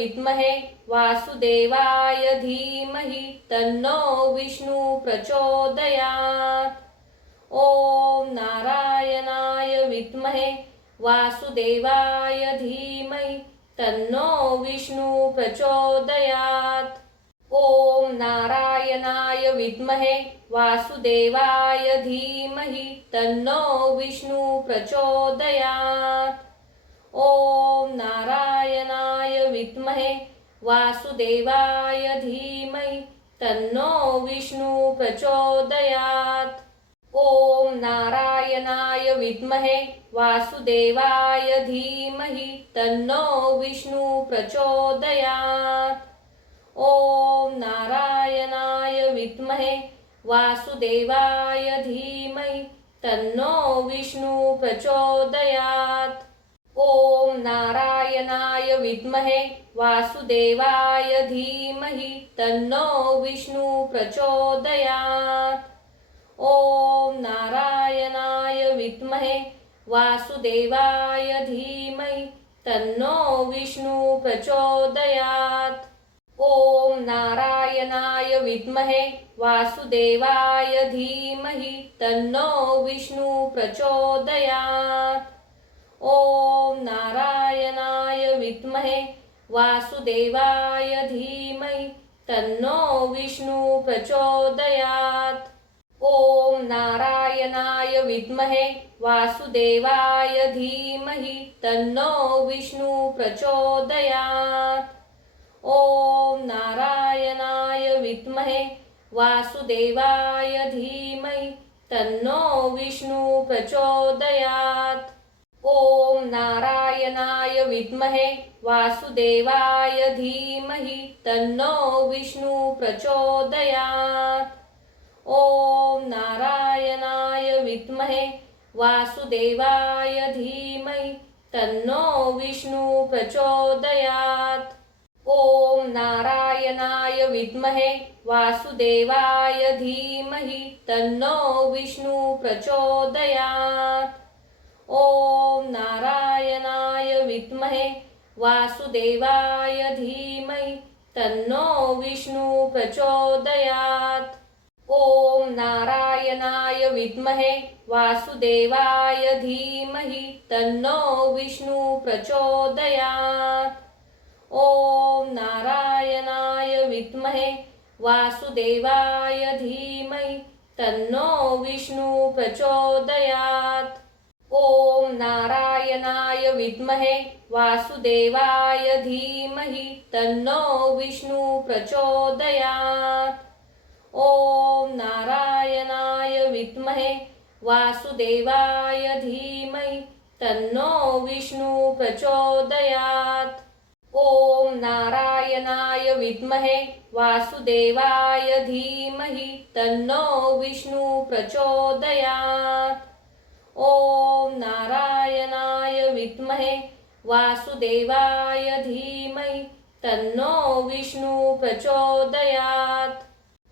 विद्महे वासुदेवाय धीमहि तन्नो विष्णु प्रचोदयात्। ओम नारायणाय विद्महे वासुदेवाय धीमहि तन्नो विष्णु प्रचोदयात्। ओम नारायणाय विद्महे वासुदेवाय धीमहि तन्नो विष्णु प्रचोदयात्। ओम नारायणाय विद्महे वासुदेवाय धीमहि तन्नो विष्णु प्रचोदयात्। ओम नारायणाय विद्महे वासुदेवाय धीमहि तन्नो विष्णु प्रचोदयात्। ओम नारायणाय विद्महे वासुदेवाय धीमहि तन्नो विष्णु प्रचोदयात्। ओम नारायणाय विद्महे वासुदेवाय धीमहि तन्नो विष्णु प्रचोदयात्। ओम नारायणाय विद्महे वासुदेवाय धीमहि तन्नो विष्णु प्रचोदयात्। ओम नारायणाय विद्महे वासुदेवाय धीमहि तन्नो विष्णु प्रचोदयात्। ओम नारायणाय विद्महे वासुदेवाय धीमहि तन्नो विष्णु प्रचोदयात्। ओम नारायणाय विद्महे वासुदेवाय धीमहि तन्नो विष्णु प्रचोदयात्। ओम नारायणाय विद्महे वासुदेवाय धीमहि तन्नो विष्णु प्रचोदयात्। ओम नारायणाय विद्महे वासुदेवाय धीमहि तन्नो विष्णु प्रचोदयात्। ओम नारायणाय विद्महे वासुदेवाय धीमहि तन्नो विष्णु प्रचोदयात्। ओम नारायणाय विद्महे वासुदेवाय धीमहि तन्नो विष्णु प्रचोदयात्। ओम नारायणाय विद्महे वासुदेवाय धीमहि तन्नो विष्णु प्रचोदयात्। ओम नारायणाय विद्महे वासुदेवाय धीमहि तन्नो विष्णु प्रचोदयात्। ओम नारायणाय विद्महे वासुदेवाय धीमहि तन्नो विष्णु प्रचोदयात्। ओम नारायणाय विद्महे वासुदेवाय धीमहि तन्नो विष्णु प्रचोदयात्। ओम नारायणाय विद्महे वासुदेवाय धीमहि तन्नो विष्णु प्रचोदयात्। ओम नारायणाय विद्महे वासुदेवाय धीमहि तन्नो विष्णु प्रचोदयात्। ओम नारायणाय विद्महे वासुदेवाय धीमहि तन्नो विष्णु प्रचोदयात्।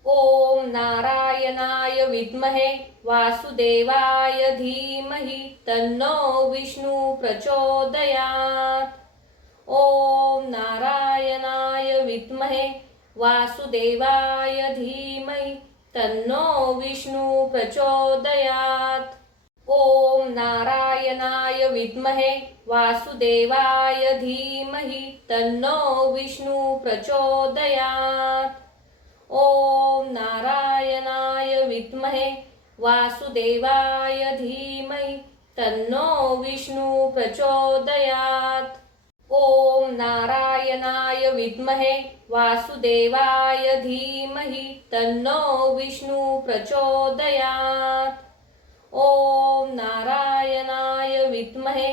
ओम नारायणाय विद्महे वासुदेवाय धीमहि तन्नो विष्णु प्रचोदयात्। ओम नारायणाय विद्महे वासुदेवाय धीमहि तन्नो विष्णु प्रचोदयात्। ओम नारायणाय विद्महे वासुदेवाय धीमहि तन्नो विष्णु प्रचोदयात्। ओम नारायणाय विद्महे वासुदेवाय धीमहि तन्नो विष्णु प्रचोदयात्। ओम नारायणाय विद्महे वासुदेवाय धीमहि तन्नो विष्णु प्रचोदयात्। ओम नारायणाय विद्महे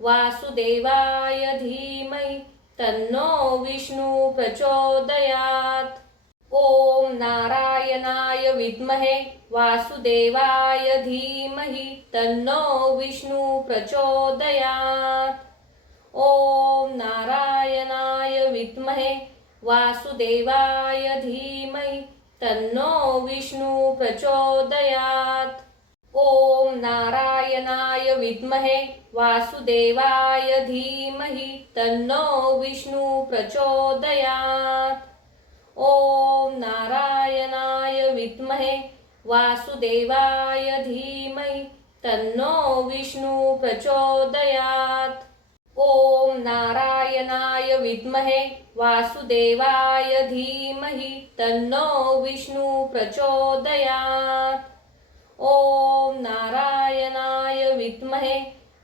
वासुदेवाय धीमहि तन्नो विष्णु प्रचोदयात्। ओम नारायणाय विद्महे वासुदेवाय धीमहि तन्नो विष्णु प्रचोदयात्। ओम नारायणाय विद्महे वासुदेवाय धीमहि तन्नो विष्णु प्रचोदयात्। ओम नारायणाय नारायणाय विद्महे वासुदेवाय धीमहि तन्नो विष्णु प्रचोदयात्। ॐ नारायणाय विद्महे वासुदेवाय धीमहि तन्नो विष्णु प्रचोदयात्। ॐ नारायणाय विद्महे वासुदेवाय धीमहि तन्नो विष्णु प्रचोदयात्। ॐ नारायणाय विद्महे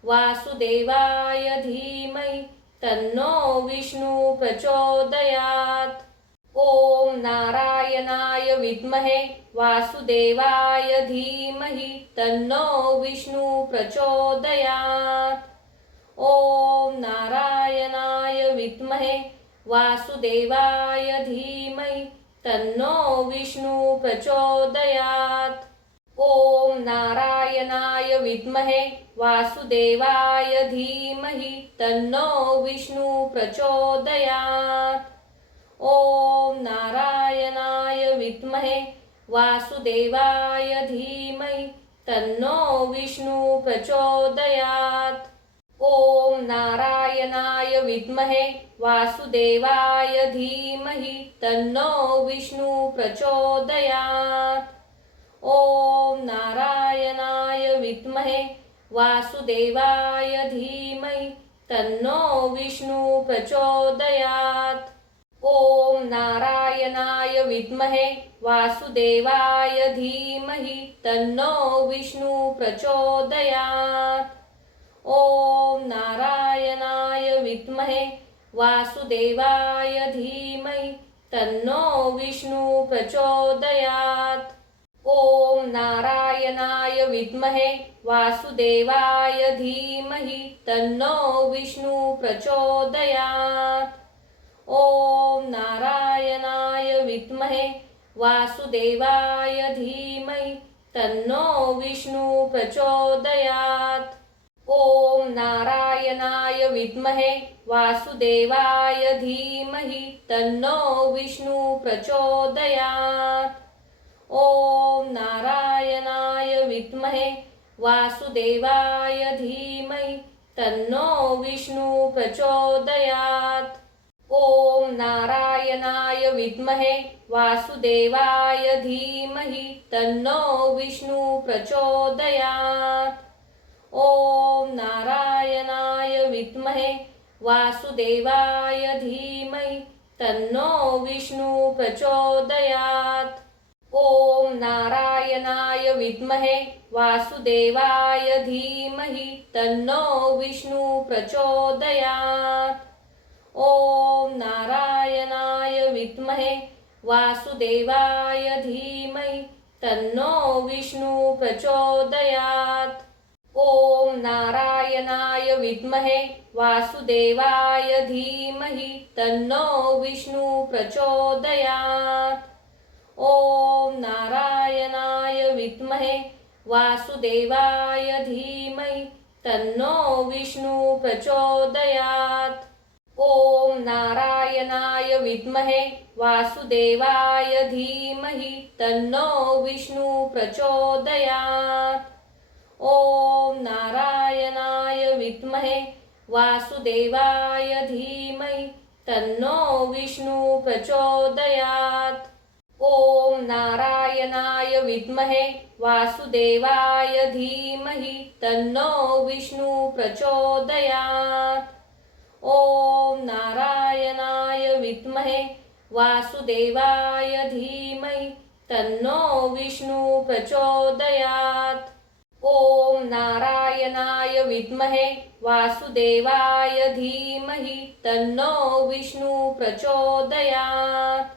वासुदेवाय धीमहि तन्नो विष्णु प्रचोदयात्। ॐ नारायणाय विद्महे वासुदेवाय धीमहि तन्नो विष्णु प्रचोदयात्। ॐ नारायणाय विद्महे वासुदेवाय धीमहि तन्नो विष्णु प्रचोदयात्। ॐ नारायणाय विद्महे वासुदेवाय धीमहि तन्नो विष्णु प्रचोदयात्। ॐ नारायणाय विद्महे वासुदेवाय धीमहि तन्नो विष्णु प्रचोदयात्। ॐ नारायणाय विद्महे वासुदेवाय धीमहि तन्नो विष्णु प्रचोदयात्। ॐ नारायणाय विद्महे वासुदेवाय धीमहि तन्नो विष्णु प्रचोदयात्। ॐ नारायणाय विद्महे वासुदेवाय धीमहि तन्नो विष्णु प्रचोदयात्। ॐ नारायणाय विद्महे वासुदेवाय धीमहि तन्नो विष्णु प्रचोदयात्। ॐ नारायणाय विद्महे वासुदेवाय धीमहि तन्नो विष्णु प्रचोदयात्। ॐ नारायणाय विद्महे वासुदेवाय धीमहि तन्नो विष्णु प्रचोदयात्। ॐ नारायणाय विद्महे वासुदेवाय धीमहि तन्नो विष्णु प्रचोदयात्। ॐ नारायणाय विद्महे वासुदेवाय धीमहि तन्नो विष्णु प्रचोदयात्। ॐ नारायणाय विद्महे वासुदेवाय धीमहि तन्नो विष्णु प्रचोदयात्। ॐ नारायणाय विद्महे वासुदेवाय धीमहि तन्नो विष्णु प्रचोदयात्। ॐ नारायणाय विद्महे वासुदेवाय धीमहि तन्नो विष्णु प्रचोदयात्। ॐ नारायणाय विद्महे वासुदेवाय धीमहि तन्नो विष्णु प्रचोदयात्। ॐ नारायणाय विद्महे वासुदेवाय धीमहि तन्नो विष्णु प्रचोदयात्। ॐ नारायणाय विद्महे वासुदेवाय धीमहि तन्नो विष्णु प्रचोदयात्। ॐ नारायणाय विद्महे वासुदेवाय धीमहि तन्नो विष्णु प्रचोदयात्। ॐ नारायणाय विद्महे वासुदेवाय धीमहि तन्नो विष्णु प्रचोदयात्। ॐ नारायणाय विद्महे वासुदेवाय धीमहि तन्नो विष्णु प्रचोदयात्। ॐ नारायणाय विद्महे वासुदेवाय धीमहि तन्नो विष्णु प्रचोदयात्। ॐ नारायणाय विद्महे वासुदेवाय धीमहि तन्नो विष्णु प्रचोदयात्।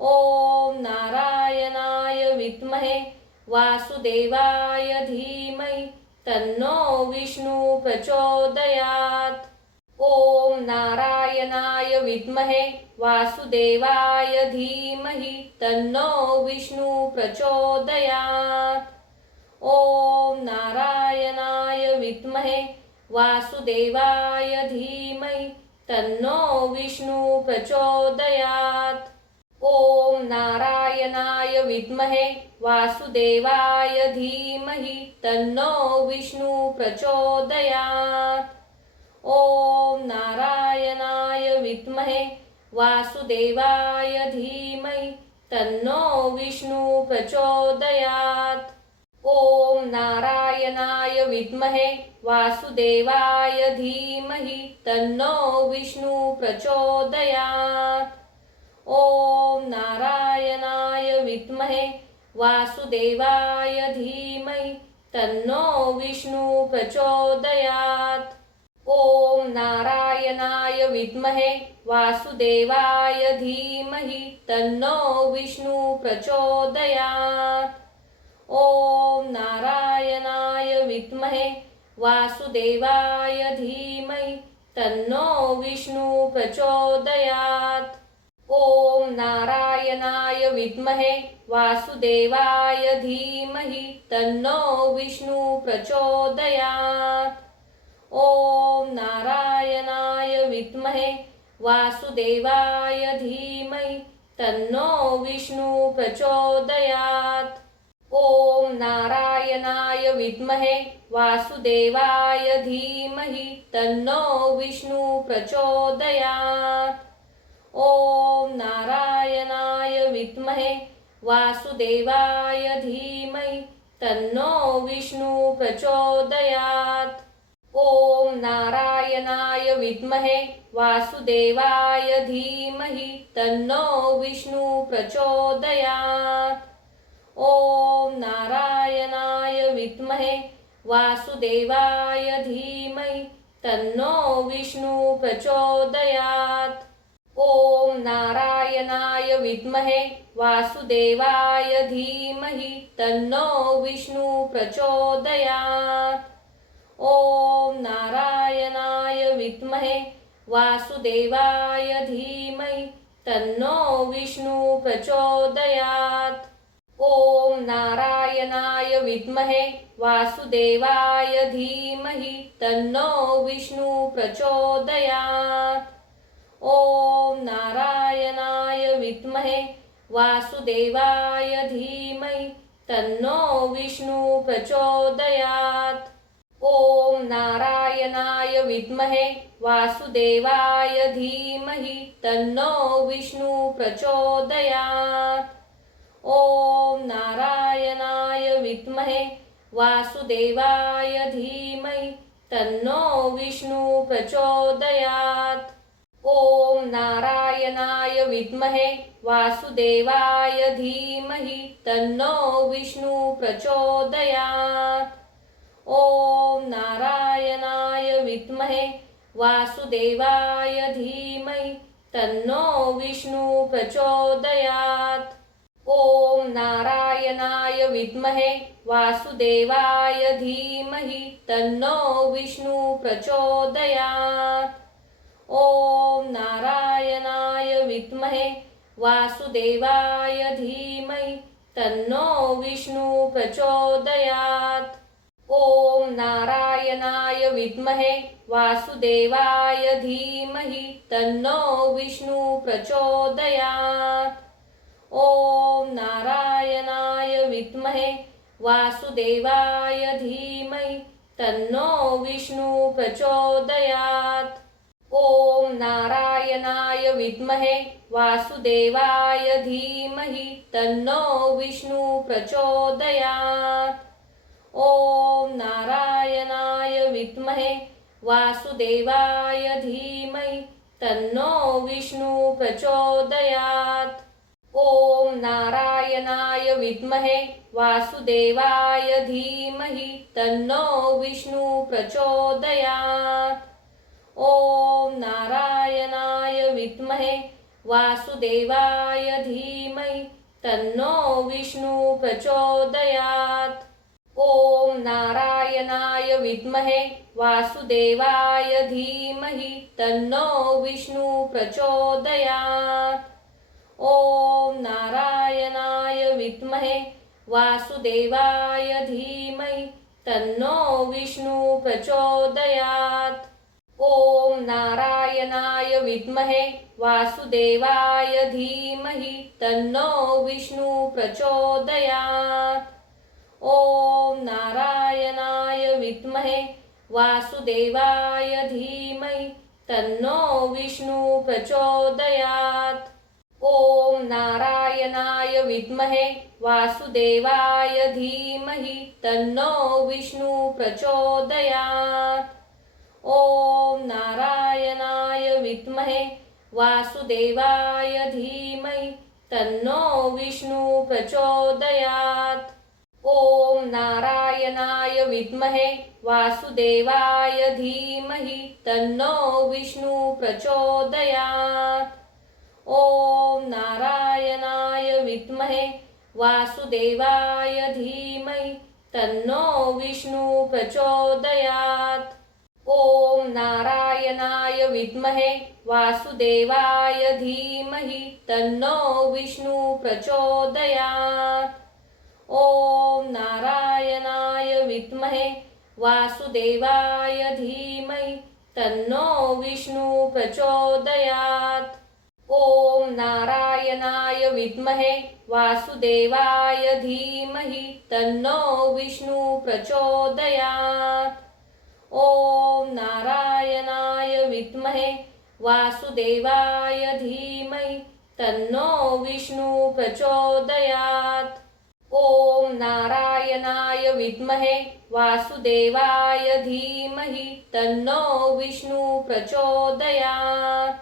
ॐ नारायणाय विद्महे वासुदेवाय धीमहि तन्नो विष्णु प्रचोदयात्। ॐ नारायणाय विद्महे वासुदेवाय धीमहि तन्नो विष्णु प्रचोदयात्। ॐ नारायणाय विद्महे वासुदेवाय धीमहि तन्नो विष्णु प्रचोदयात्। ॐ नारायणाय विद्महे वासुदेवाय धीमहि तन्नो विष्णु प्रचोदयात्। ॐ नारायणाय विद्महे वासुदेवाय धीमहि तन्नो विष्णु प्रचोदयात्। ॐ नारायणाय विद्महे वासुदेवाय धीमहि तन्नो विष्णु प्रचोदयात्। ॐ नारायणाय विद्महे वासुदेवाय धीमहि तन्नो विष्णु प्रचोदयात्। ॐ नारायणाय विद्महे वासुदेवाय धीमहि तन्नो विष्णु प्रचोदयात्। ॐ नारायणाय विद्महे वासुदेवाय धीमहि तन्नो विष्णु प्रचोदयात्। ॐ नारायणाय विद्महे वासुदेवाय धीमहि तन्नो विष्णु प्रचोदयात्। ॐ नारायणाय विद्महे वासुदेवाय धीमहि तन्नो विष्णु प्रचोदयात्। ॐ नारायणाय विद्महे वासुदेवाय धीमहि तन्नो विष्णु प्रचोदयात्। ॐ नारायणाय विद्महे वासुदेवाय धीमहि तन्नो विष्णु प्रचोदयात्। ॐ नारायणाय विद्महे वासुदेवाय धीमहि तन्नो विष्णु प्रचोदयात्। ॐ नारायणाय विद्महे वासुदेवाय धीमहि तन्नो विष्णु प्रचोदयात्। ॐ नारायणाय विद्महे वासुदेवाय धीमहि तन्नो विष्णु प्रचोदयात्। ॐ नारायणाय विद्महे वासुदेवाय धीमहि तन्नो विष्णु प्रचोदयात्। ॐ नारायणाय विद्महे वासुदेवाय धीमहि तन्नो विष्णु प्रचोदयात्। ॐ नारायणाय विद्महे वासुदेवाय धीमहि तन्नो विष्णु प्रचोदयात्। ॐ नारायणाय विद्महे वासुदेवाय धीमहि तन्नो विष्णु प्रचोदयात्। ॐ नारायणाय विद्महे वासुदेवाय धीमहि तन्नो विष्णु प्रचोदयात्। ॐ नारायणाय विद्महे वासुदेवाय धीमहि तन्नो विष्णु प्रचोदयात्। ॐ नारायणाय विद्महे वासुदेवाय धीमहि तन्नो विष्णु प्रचोदयात्। ॐ नारायणाय विद्महे वासुदेवाय धीमहि तन्नो विष्णु प्रचोदयात्। ॐ नारायणाय विद्महे वासुदेवाय धीमहि तन्नो विष्णु प्रचोदयात्। ॐ नारायणाय विद्महे वासुदेवाय धीमहि तन्नो विष्णु प्रचोदयात्। ॐ नारायणाय विद्महे वासुदेवाय धीमहि तन्नो विष्णु प्रचोदयात्। ॐ नारायणाय विद्महे वासुदेवाय धीमहि तन्नो विष्णु प्रचोदयात्। ॐ नारायणाय विद्महे वासुदेवाय धीमहि तन्नो विष्णु प्रचोदयात्। ॐ नारायणाय विद्महे वासुदेवाय धीमहि तन्नो विष्णु प्रचोदयात्। ॐ नारायणाय विद्महे वासुदेवाय धीमहि तन्नो विष्णु प्रचोदयात्। ॐ नारायणाय विद्महे वासुदेवाय धीमहि तन्नो विष्णु प्रचोदयात्। ॐ नारायणाय विद्महे वासुदेवाय धीमहि तन्नो विष्णु प्रचोदयात्। ॐ नारायणाय विद्महे वासुदेवाय धीमहि तन्नो विष्णु प्रचोदयात्। ॐ नारायणाय विद्महे वासुदेवाय धीमहि तन्नो विष्णु प्रचोदयात्। ॐ नारायणाय विद्महे वासुदेवाय धीमहि तन्नो विष्णु प्रचोदयात्। ॐ नारायणाय विद्महे वासुदेवाय धीमहि तन्नो विष्णु प्रचोदयात्। ॐ नारायणाय विद्महे वासुदेवाय धीमहि तन्नो विष्णु प्रचोदयात्। ॐ नारायणाय विद्महे वासुदेवाय धीमहि तन्नो विष्णु प्रचोदयात्। ॐ नारायणाय विद्महे वासुदेवाय धीमहि तन्नो विष्णु प्रचोदयात्। ॐ नारायणाय विद्महे वासुदेवाय धीमहि तन्नो विष्णु प्रचोदयात्। ॐ नारायणाय विद्महे वासुदेवाय धीमहि तन्नो विष्णु प्रचोदयात्। ॐ नारायणाय विद्महे वासुदेवाय धीमहि तन्नो विष्णु प्रचोदयात्। ॐ नारायणाय विद्महे वासुदेवाय धीमहि तन्नो विष्णु प्रचोदयात्।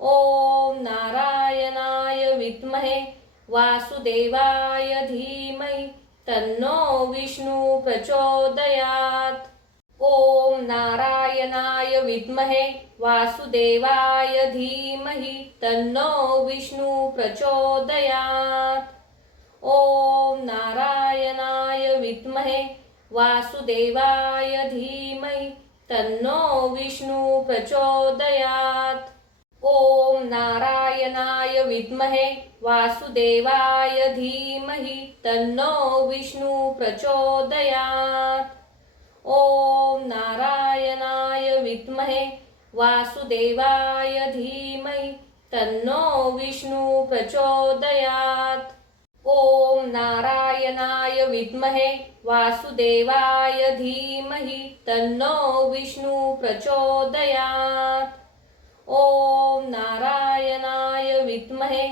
ॐ नारायणाय विद्महे वासुदेवाय धीमहि तन्नो विष्णु प्रचोदयात्। ॐ नारायणाय विद्महे वासुदेवाय धीमहि तन्नो विष्णु प्रचोदयात्। ॐ नारायणाय विद्महे वासुदेवाय धीमहि तन्नो विष्णु प्रचोदयात्। ॐ नारायणाय विद्महे वासुदेवाय धीमहि तन्नो विष्णु प्रचोदयात्। ॐ नारायणाय विद्महे वासुदेवाय धीमहि तन्नो विष्णु प्रचोदयात्। ॐ नारायणाय विद्महे वासुदेवाय धीमहि तन्नो विष्णु प्रचोदयात्। ॐ नारायणाय विद्महे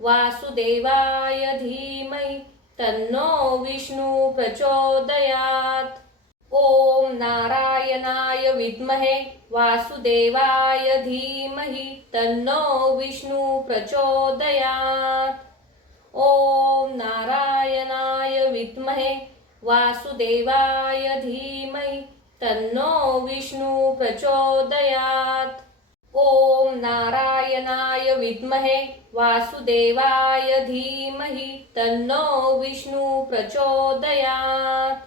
वासुदेवाय धीमहि तन्नो विष्णु प्रचोदयात्। ॐ नारायणाय विद्महे वासुदेवाय धीमहि तन्नो विष्णु प्रचोदयात्। ॐ नारायणाय विद्महे वासुदेवाय धीमहि तन्नो विष्णु प्रचोदयात्। ॐ नारायणाय विद्महे वासुदेवाय धीमहि तन्नो विष्णु प्रचोदयात्।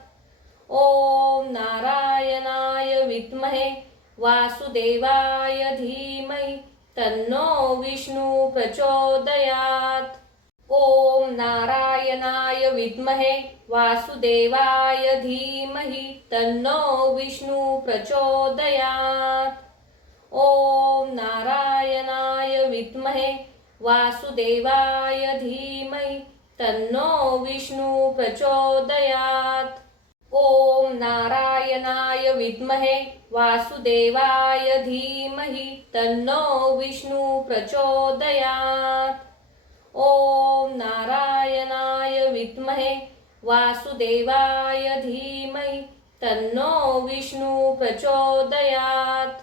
ॐ नारायणाय विद्महे वासुदेवाय धीमहि तन्नो विष्णु प्रचोदयात्। ॐ नारायणाय विद्महे वासुदेवाय धीमहि तन्नो विष्णु प्रचोदयात्। ॐ नारायणाय विद्महे वासुदेवाय धीमहि तन्नो विष्णु प्रचोदयात्। ॐ नारायणाय विद्महे वासुदेवाय धीमहि तन्नो विष्णु प्रचोदयात्। ॐ नारायणाय विद्महे वासुदेवाय धीमहि तन्नो विष्णु प्रचोदयात्।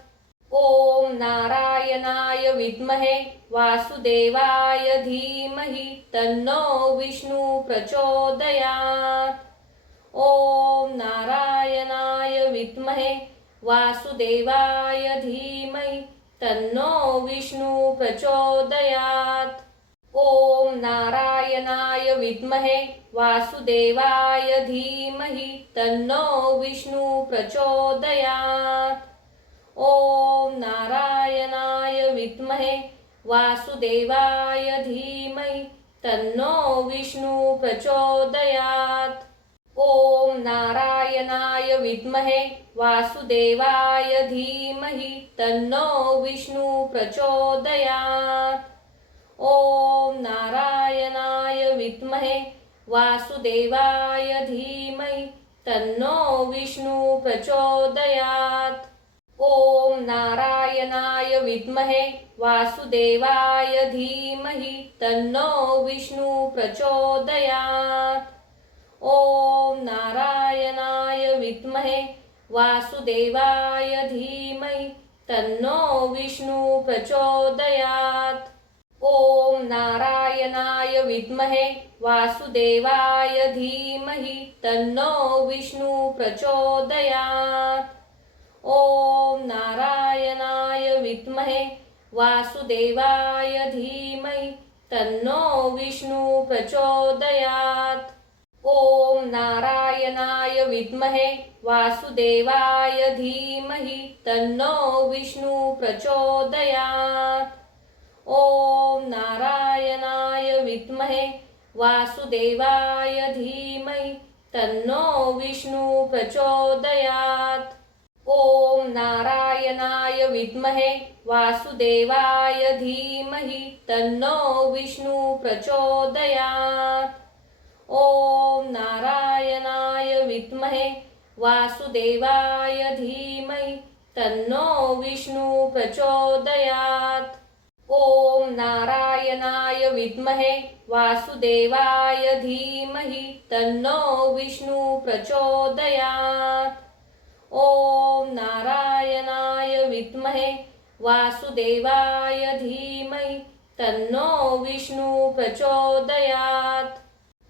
ॐ नारायणाय विद्महे वासुदेवाय धीमहि तन्नो विष्णु प्रचोदयात्। ॐ नारायणाय विद्महे वासुदेवाय धीमहि तन्नो विष्णु प्रचोदयात्। ॐ नारायणाय विद्महे वासुदेवाय धीमहि तन्नो विष्णु प्रचोदयात्। ॐ नारायणाय विद्महे वासुदेवाय धीमहि तन्नो विष्णु प्रचोदयात्। ओम नारायणाय विद्महे वासुदेवाय धीमहि तन्नो विष्णु प्रचोदयात्। ओम नारायणाय विद्महे वासुदेवाय धीमहि तन्नो विष्णु प्रचोदयात्। ओम नारायणाय विद्महे वासुदेवाय धीमहि तन्नो विष्णु प्रचोदयात्। ओम नारायणाय विद्महे वासुदेवाय धीमहि तन्नो विष्णु प्रचोदयात्। ओम नारायणाय विद्महे वासुदेवाय धीमहि तन्नो विष्णु प्रचोदयात्। ओम नारायणाय विद्महे वासुदेवाय धीमहि तन्नो विष्णु प्रचोदयात्। ओम नारायणाय विद्महे वासुदेवाय धीमहि तन्नो विष्णु प्रचोदयात्। ओम नारायणाय विद्महे वासुदेवाय धीमहि तन्नो विष्णु प्रचोदयात्। ओम नारायणाय विद्महे वासुदेवाय धीमहि तन्नो विष्णु प्रचोदयात्। ओम नारायणाय विद्महे वासुदेवाय धीमहि तन्नो विष्णु प्रचोदयात्। ओम नारायणाय विद्महे वासुदेवाय धीमहि तन्नो विष्णु प्रचोदयात्। ओम नारायणाय विद्महे वासुदेवाय धीमहि तन्नो विष्णु प्रचोदयात्।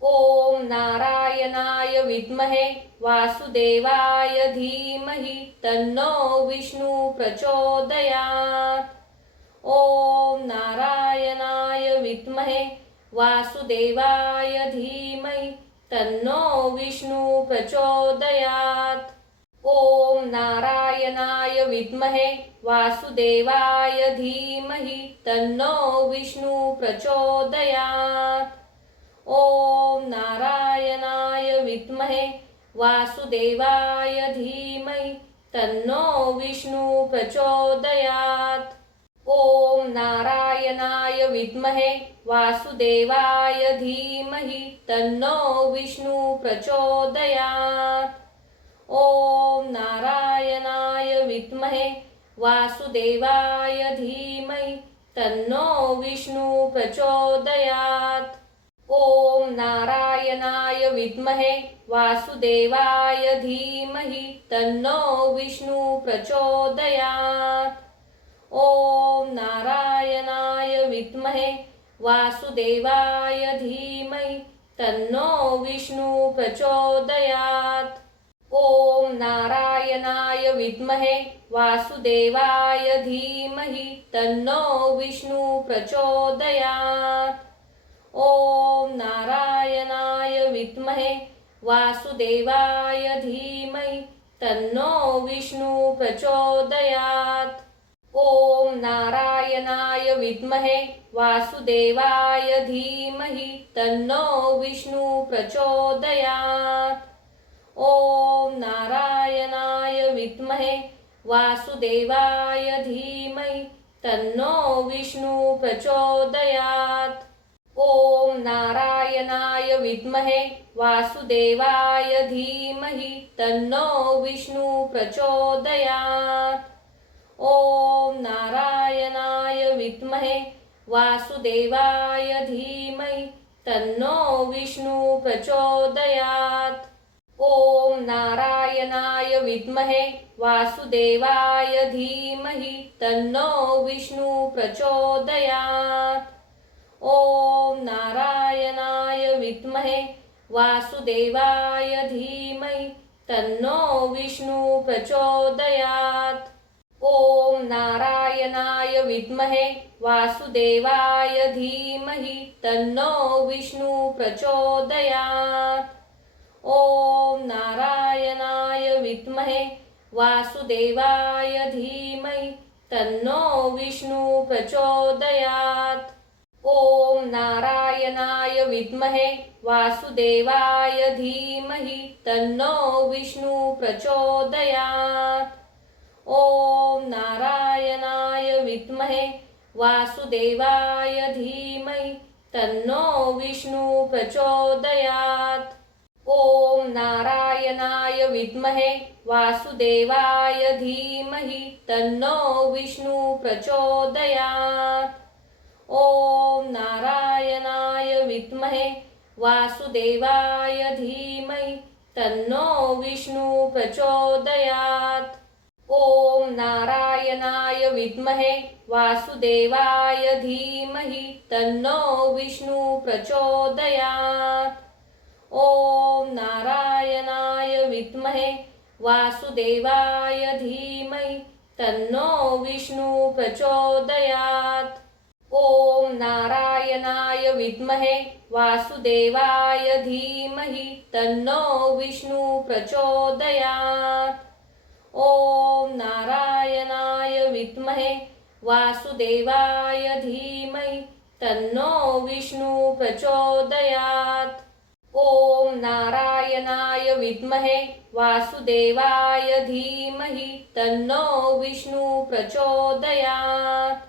ओम नारायणाय विद्महे वासुदेवाय धीमहि तन्नो विष्णु प्रचोदयात्। ओम नारायणाय विद्महे वासुदेवाय धीमहि तन्नो विष्णु प्रचोदयात्। ओम नारायणाय विद्महे वासुदेवाय धीमहि तन्नो विष्णु प्रचोदयात्। ओम नारायणाय विद्महे वासुदेवाय धीमहि तन्नो विष्णु प्रचोदयात्। ओम नारायणाय विद्महे वासुदेवाय धीमहि तन्नो विष्णु प्रचोदयात्। ओम नारायणाय विद्महे वासुदेवाय धीमहि तन्नो विष्णु प्रचोदयात्। ओम नारायणाय विद्महे वासुदेवाय धीमहि तन्नो विष्णु प्रचोदयात्। ओम नारायणाय विद्महे वासुदेवाय धीमहि तन्नो विष्णु प्रचोदयात्। ओम नारायणाय विद्महे वासुदेवाय धीमहि तन्नो विष्णु प्रचोदयात्। ओम नारायणाय विद्महे वासुदेवाय धीमहि तन्नो विष्णु प्रचोदयात्। ओम नारायणाय विद्महे वासुदेवाय धीमहि तन्नो विष्णु प्रचोदयात्। ओम नारायणाय विद्महे वासुदेवाय धीमहि तन्नो विष्णु प्रचोदयात्। ओम नारायणाय विद्महे वासुदेवाय धीमहि तन्नो विष्णु प्रचोदयात्। ओम नारायणाय विद्महे वासुदेवाय धीमहि तन्नो विष्णु प्रचोदयात्। ओम नारायणाय विद्महे वासुदेवाय धीमहि तन्नो विष्णु प्रचोदयात्। ओम नारायणाय विद्महे वासुदेवाय धीमहि तन्नो विष्णु प्रचोदयात्। ओम नारायणाय विद्महे वासुदेवाय धीमहि तन्नो विष्णु प्रचोदयात्। ओम नारायणाय विद्महे वासुदेवाय धीमहि तन्नो विष्णु प्रचोदयात्। ॐ नारायणाय विद्महे वासुदेवाय धीमहि तन्नो विष्णु प्रचोदयात्। ॐ नारायणाय विद्महे वासुदेवाय धीमहि तन्नो विष्णु प्रचोदयात्। ॐ नारायणाय विद्महे वासुदेवाय धीमहि तन्नो विष्णु प्रचोदयात्। ॐ नारायणाय विद्महे वासुदेवाय धीमहि तन्नो विष्णु प्रचोदयात्। ॐ नारायणाय विद्महे वासुदेवाय धीमहि तन्नो विष्णु प्रचोदयात्। ॐ नारायणाय विद्महे वासुदेवाय धीमहि तन्नो विष्णु प्रचोदयात्। ॐ नारायणाय विद्महे वासुदेवाय धीमहि तन्नो विष्णु प्रचोदयात्। ॐ नारायणाय विद्महे वासुदेवाय धीमहि तन्नो विष्णु प्रचोदयात्। ॐ नारायणाय विद्महे वासुदेवाय धीमहि तन्नो विष्णु प्रचोदयात्।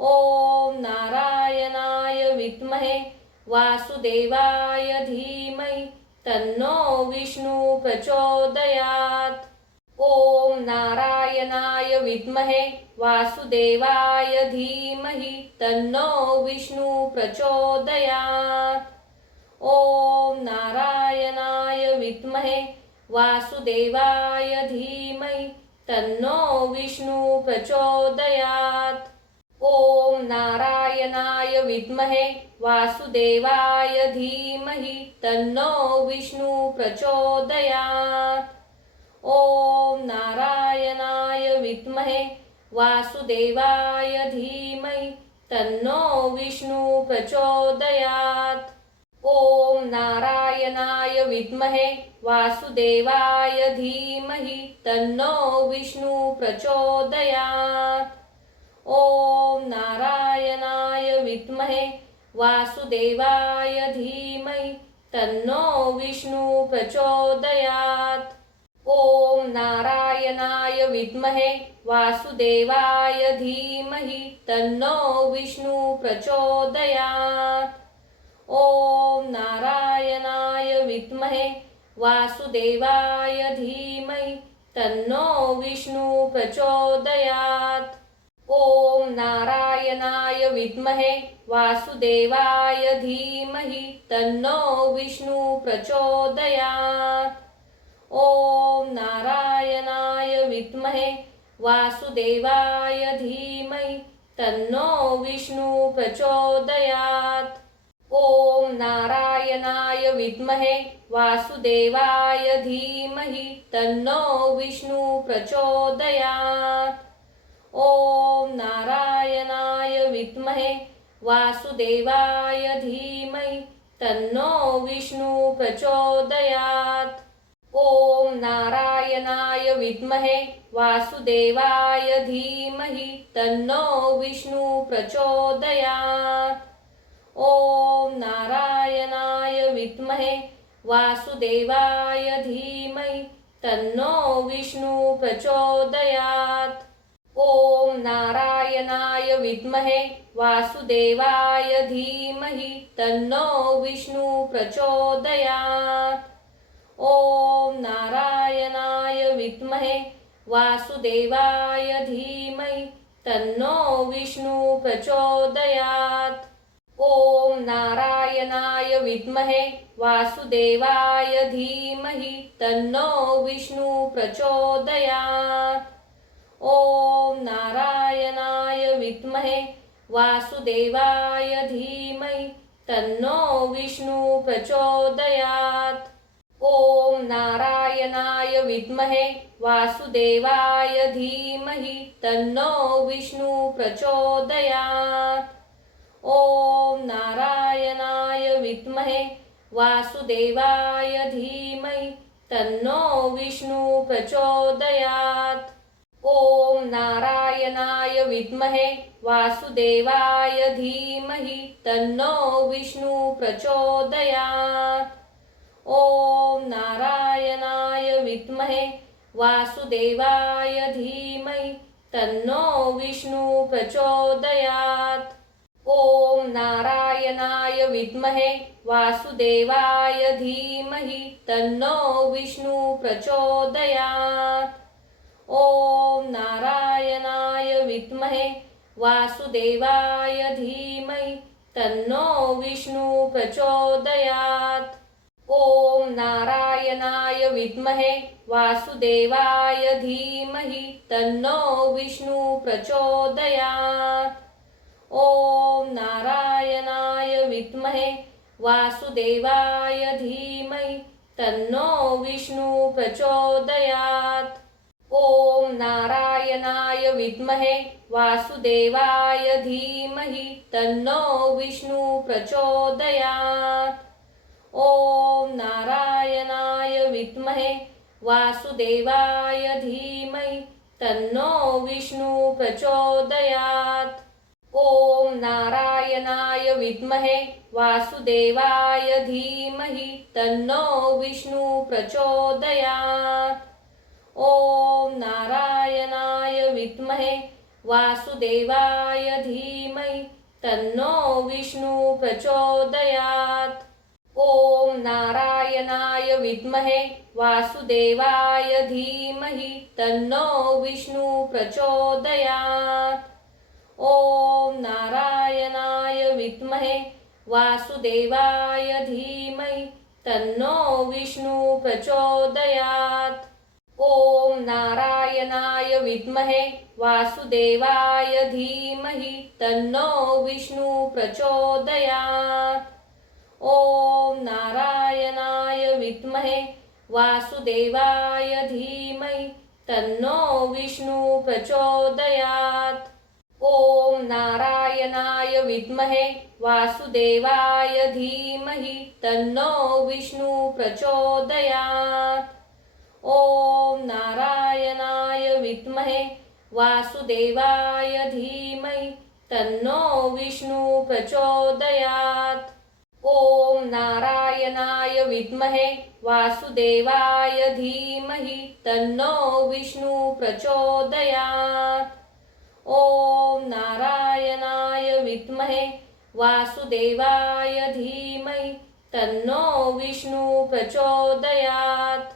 ॐ नारायणाय विद्महे वासुदेवाय धीमहि तन्नो विष्णु प्रचोदयात्। ॐ नारायणाय विद्महे वासुदेवाय धीमहि तन्नो विष्णु प्रचोदयात्। ॐ नारायणाय विद्महे वासुदेवाय धीमहि तन्नो विष्णु प्रचोदयात्। ॐ नारायणाय विद्महे वासुदेवाय धीमहि तन्नो विष्णु प्रचोदयात्। ॐ नारायणाय विद्महे वासुदेवाय धीमहि तन्नो विष्णु प्रचोदयात्। ॐ नारायणाय विद्महे वासुदेवाय धीमहि तन्नो विष्णु प्रचोदयात्। ॐ नारायणाय विद्महे वासुदेवाय धीमहि तन्नो विष्णु प्रचोदयात्। ॐ नारायणाय विद्महे वासुदेवाय धीमहि तन्नो विष्णु प्रचोदयात्। ॐ नारायणाय विद्महे वासुदेवाय धीमहि तन्नो विष्णु प्रचोदयात्। ॐ नारायणाय विद्महे वासुदेवाय धीमहि तन्नो विष्णु प्रचोदयात्। ॐ नारायणाय विद्महे वासुदेवाय धीमहि तन्नो विष्णु प्रचोदयात्। ॐ नारायणाय विद्महे वासुदेवाय धीमहि तन्नो विष्णु प्रचोदयात्। ॐ नारायणाय विद्महे वासुदेवाय धीमहि तन्नो विष्णु प्रचोदयात्। ॐ नारायणाय विद्महे वासुदेवाय धीमहि तन्नो विष्णु प्रचोदयात्। ॐ नारायणाय विद्महे वासुदेवाय धीमहि तन्नो विष्णु प्रचोदयात्। ॐ नारायणाय विद्महे वासुदेवाय धीमहि तन्नो विष्णु प्रचोदयात्। ॐ नारायणाय विद्महे वासुदेवाय धीमहि तन्नो विष्णु प्रचोदयात्। ॐ नारायणाय विद्महे वासुदेवाय धीमहि तन्नो विष्णु प्रचोदयात्। ॐ नारायणाय विद्महे वासुदेवाय धीमहि तन्नो विष्णु प्रचोदयात्। ॐ नारायणाय विद्महे वासुदेवाय धीमहि तन्नो विष्णु प्रचोदयात्। ॐ नारायणाय विद्महे वासुदेवाय धीमहि तन्नो विष्णु प्रचोदयात्। ॐ नारायणाय विद्महे वासुदेवाय धीमहि तन्नो विष्णु प्रचोदयात्। ॐ नारायणाय विद्महे वासुदेवाय धीमहि तन्नो विष्णु प्रचोदयात्। ॐ नारायणाय विद्महे वासुदेवाय धीमहि तन्नो विष्णु प्रचोदयात्। ॐ नारायणाय विद्महे वासुदेवाय धीमहि तन्नो विष्णु प्रचोदयात्। ॐ नारायणाय विद्महे वासुदेवाय धीमहि तन्नो विष्णु प्रचोदयात्। ॐ नारायणाय विद्महे वासुदेवाय धीमहि तन्नो विष्णु प्रचोदयात्। ॐ नारायणाय विद्महे वासुदेवाय धीमहि तन्नो विष्णु प्रचोदयात्। ॐ नारायणाय विद्महे वासुदेवाय धीमहि तन्नो विष्णु प्रचोदयात्। ॐ नारायणाय विद्महे वासुदेवाय धीमहि तन्नो विष्णु प्रचोदयात्। ॐ नारायणाय विद्महे वासुदेवाय धीमहि तन्नो विष्णु प्रचोदयात्। ॐ नारायणाय विद्महे वासुदेवाय धीमहि तन्नो विष्णु प्रचोदयात्। ॐ नारायणाय विद्महे वासुदेवाय धीमहि तन्नो विष्णु प्रचोदयात्। ॐ नारायणाय विद्महे वासुदेवाय धीमहि तन्नो विष्णु प्रचोदयात्। ॐ नारायणाय विद्महे वासुदेवाय धीमहि तन्नो विष्णु प्रचोदयात्। ॐ नारायणाय विद्महे वासुदेवाय धीमहि तन्नो विष्णु प्रचोदयात्। ॐ नारायणाय विद्महे वासुदेवाय धीमहि तन्नो विष्णु प्रचोदयात्। ॐ नारायणाय विद्महे वासुदेवाय धीमहि तन्नो विष्णु प्रचोदयात्। ॐ नारायणाय विद्महे वासुदेवाय धीमहि तन्नो विष्णु प्रचोदयात्।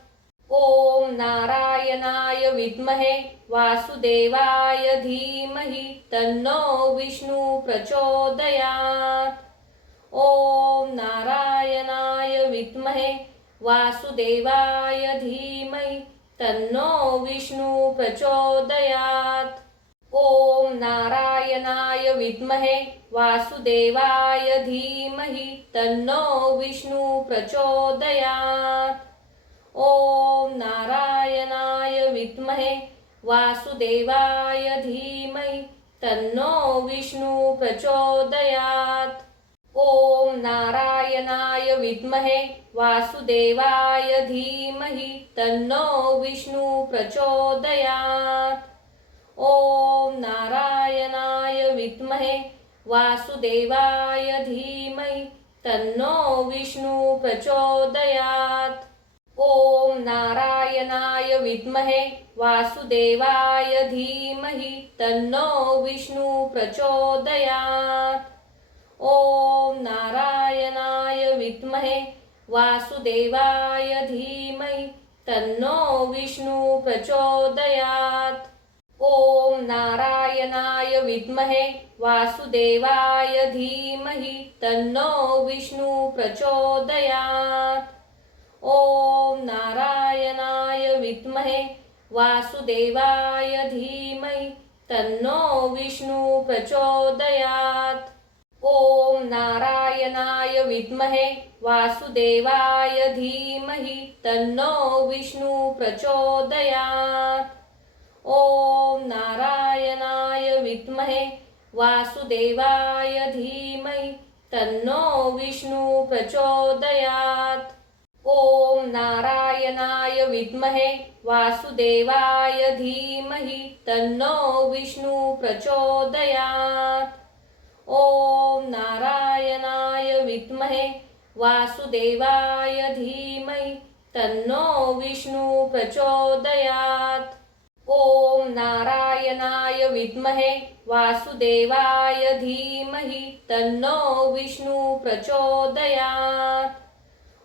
ॐ नारायणाय विद्महे वासुदेवाय धीमहि तन्नो विष्णु प्रचोदयात्। ॐ नारायणाय विद्महे वासुदेवाय धीमहि तन्नो विष्णु प्रचोदयात्। ॐ नारायणाय विद्महे वासुदेवाय धीमहि तन्नो विष्णु प्रचोदयात्। ॐ नारायणाय विद्महे वासुदेवाय धीमहि तन्नो विष्णु प्रचोदयात्। ॐ नारायणाय विद्महे वासुदेवाय धीमहि तन्नो विष्णु प्रचोदयात्। ॐ नारायणाय विद्महे वासुदेवाय धीमहि तन्नो विष्णु प्रचोदयात्। ॐ नारायणाय विद्महे वासुदेवाय धीमहि तन्नो विष्णु प्रचोदयात्। ॐ नारायणाय विद्महे वासुदेवाय धीमहि तन्नो विष्णु प्रचोदयात्। ॐ नारायणाय विद्महे वासुदेवाय धीमहि तन्नो विष्णु प्रचोदयात्। ॐ नारायणाय विद्महे वासुदेवाय धीमहि तन्नो विष्णु प्रचोदयात्। ॐ नारायणाय विद्महे वासुदेवाय धीमहि तन्नो विष्णु प्रचोदयात्। ॐ नारायणाय विद्महे वासुदेवाय धीमहि तन्नो विष्णु प्रचोदयात्। ॐ नारायणाय विद्महे वासुदेवाय धीमहि तन्नो विष्णु प्रचोदयात्। ॐ नारायणाय विद्महे वासुदेवाय धीमहि तन्नो विष्णु प्रचोदयात्। ॐ नारायणाय विद्महे वासुदेवाय धीमहि तन्नो विष्णु प्रचोदयात्।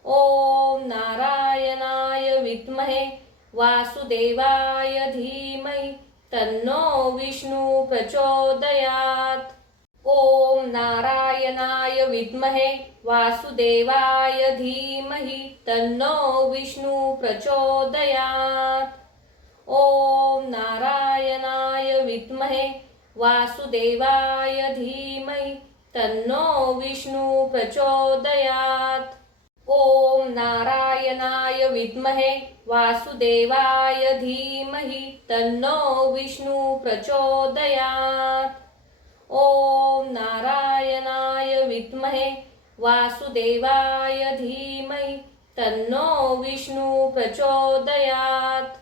ॐ नारायणाय विद्महे वासुदेवाय धीमहि तन्नो विष्णु प्रचोदयात्। ॐ नारायणाय विद्महे वासुदेवाय धीमहि तन्नो विष्णु प्रचोदयात्। ॐ नारायणाय विद्महे वासुदेवाय धीमहि तन्नो विष्णु प्रचोदयात्। ॐ नारायणाय विद्महे वासुदेवाय धीमहि तन्नो विष्णु प्रचोदयात्। ॐ नारायणाय विद्महे वासुदेवाय धीमहि तन्नो विष्णु प्रचोदयात्।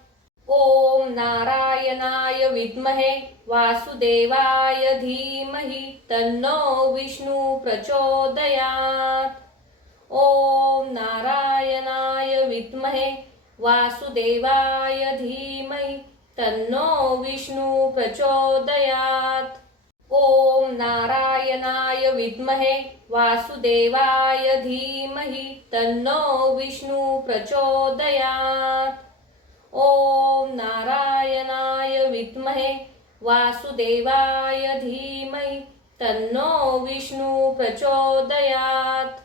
ॐ नारायणाय विद्महे वासुदेवाय धीमहि तन्नो विष्णु प्रचोदयात्। ॐ नारायणाय विद्महे वासुदेवाय धीमहि तन्नो विष्णु प्रचोदयात्। ॐ नारायणाय विद्महे वासुदेवाय धीमहि तन्नो विष्णु प्रचोदयात्। ॐ नारायणाय विद्महे वासुदेवाय धीमहि तन्नो विष्णु प्रचोदयात्।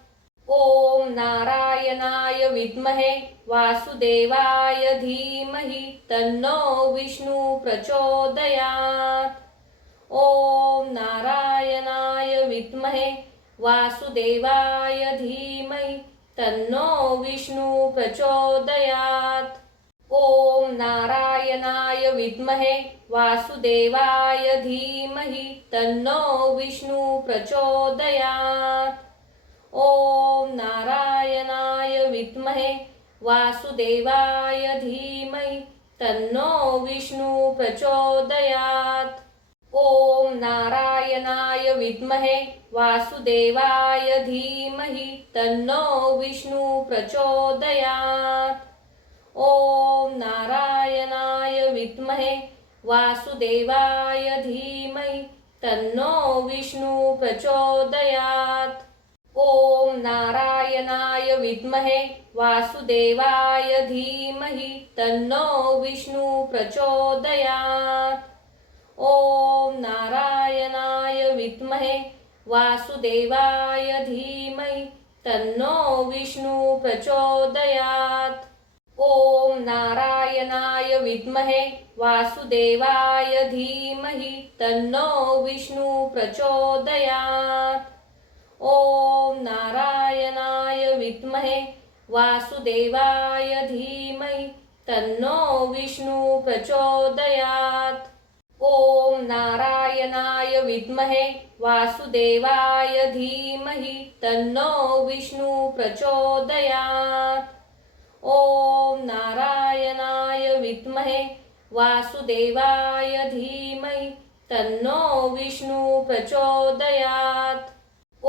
ॐ नारायणाय विद्महे वासुदेवाय धीमहि तन्नो विष्णु प्रचोदयात्। ॐ नारायणाय विद्महे वासुदेवाय धीमहि तन्नो विष्णु प्रचोदयात्। ॐ नारायणाय विद्महे वासुदेवाय धीमहि तन्नो विष्णु प्रचोदयात्। ॐ नारायणाय विद्महे वासुदेवाय धीमहि तन्नो विष्णु प्रचोदयात्। ॐ नारायणाय विद्महे वासुदेवाय धीमहि तन्नो विष्णु प्रचोदयात्। ॐ नारायणाय विद्महे वासुदेवाय धीमहि तन्नो विष्णु प्रचोदयात्। ॐ नारायणाय विद्महे वासुदेवाय धीमहि तन्नो विष्णु प्रचोदयात्। ॐ नारायणाय विद्महे वासुदेवाय धीमहि तन्नो विष्णु प्रचोदयात्। ॐ नारायणाय विद्महे वासुदेवाय धीमहि तन्नो विष्णु प्रचोदयात्। ॐ नारायणाय विद्महे वासुदेवाय धीमहि तन्नो विष्णु प्रचोदयात्। ॐ नारायणाय विद्महे वासुदेवाय धीमहि तन्नो विष्णु प्रचोदयात्। ॐ नारायणाय विद्महे वासुदेवाय धीमहि तन्नो विष्णु प्रचोदयात्।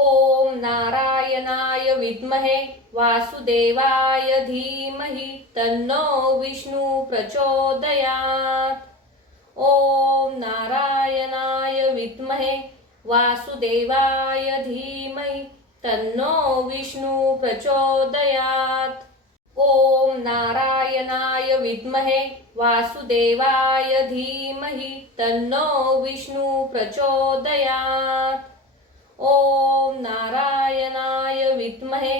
ॐ नारायणाय विद्महे वासुदेवाय धीमहि तन्नो विष्णु प्रचोदयात्। ॐ नारायणाय विद्महे वासुदेवाय धीमहि तन्नो विष्णु प्रचोदयात्। ॐ नारायणाय विद्महे वासुदेवाय धीमहि तन्नो विष्णु प्रचोदयात्। ॐ नारायणाय विद्महे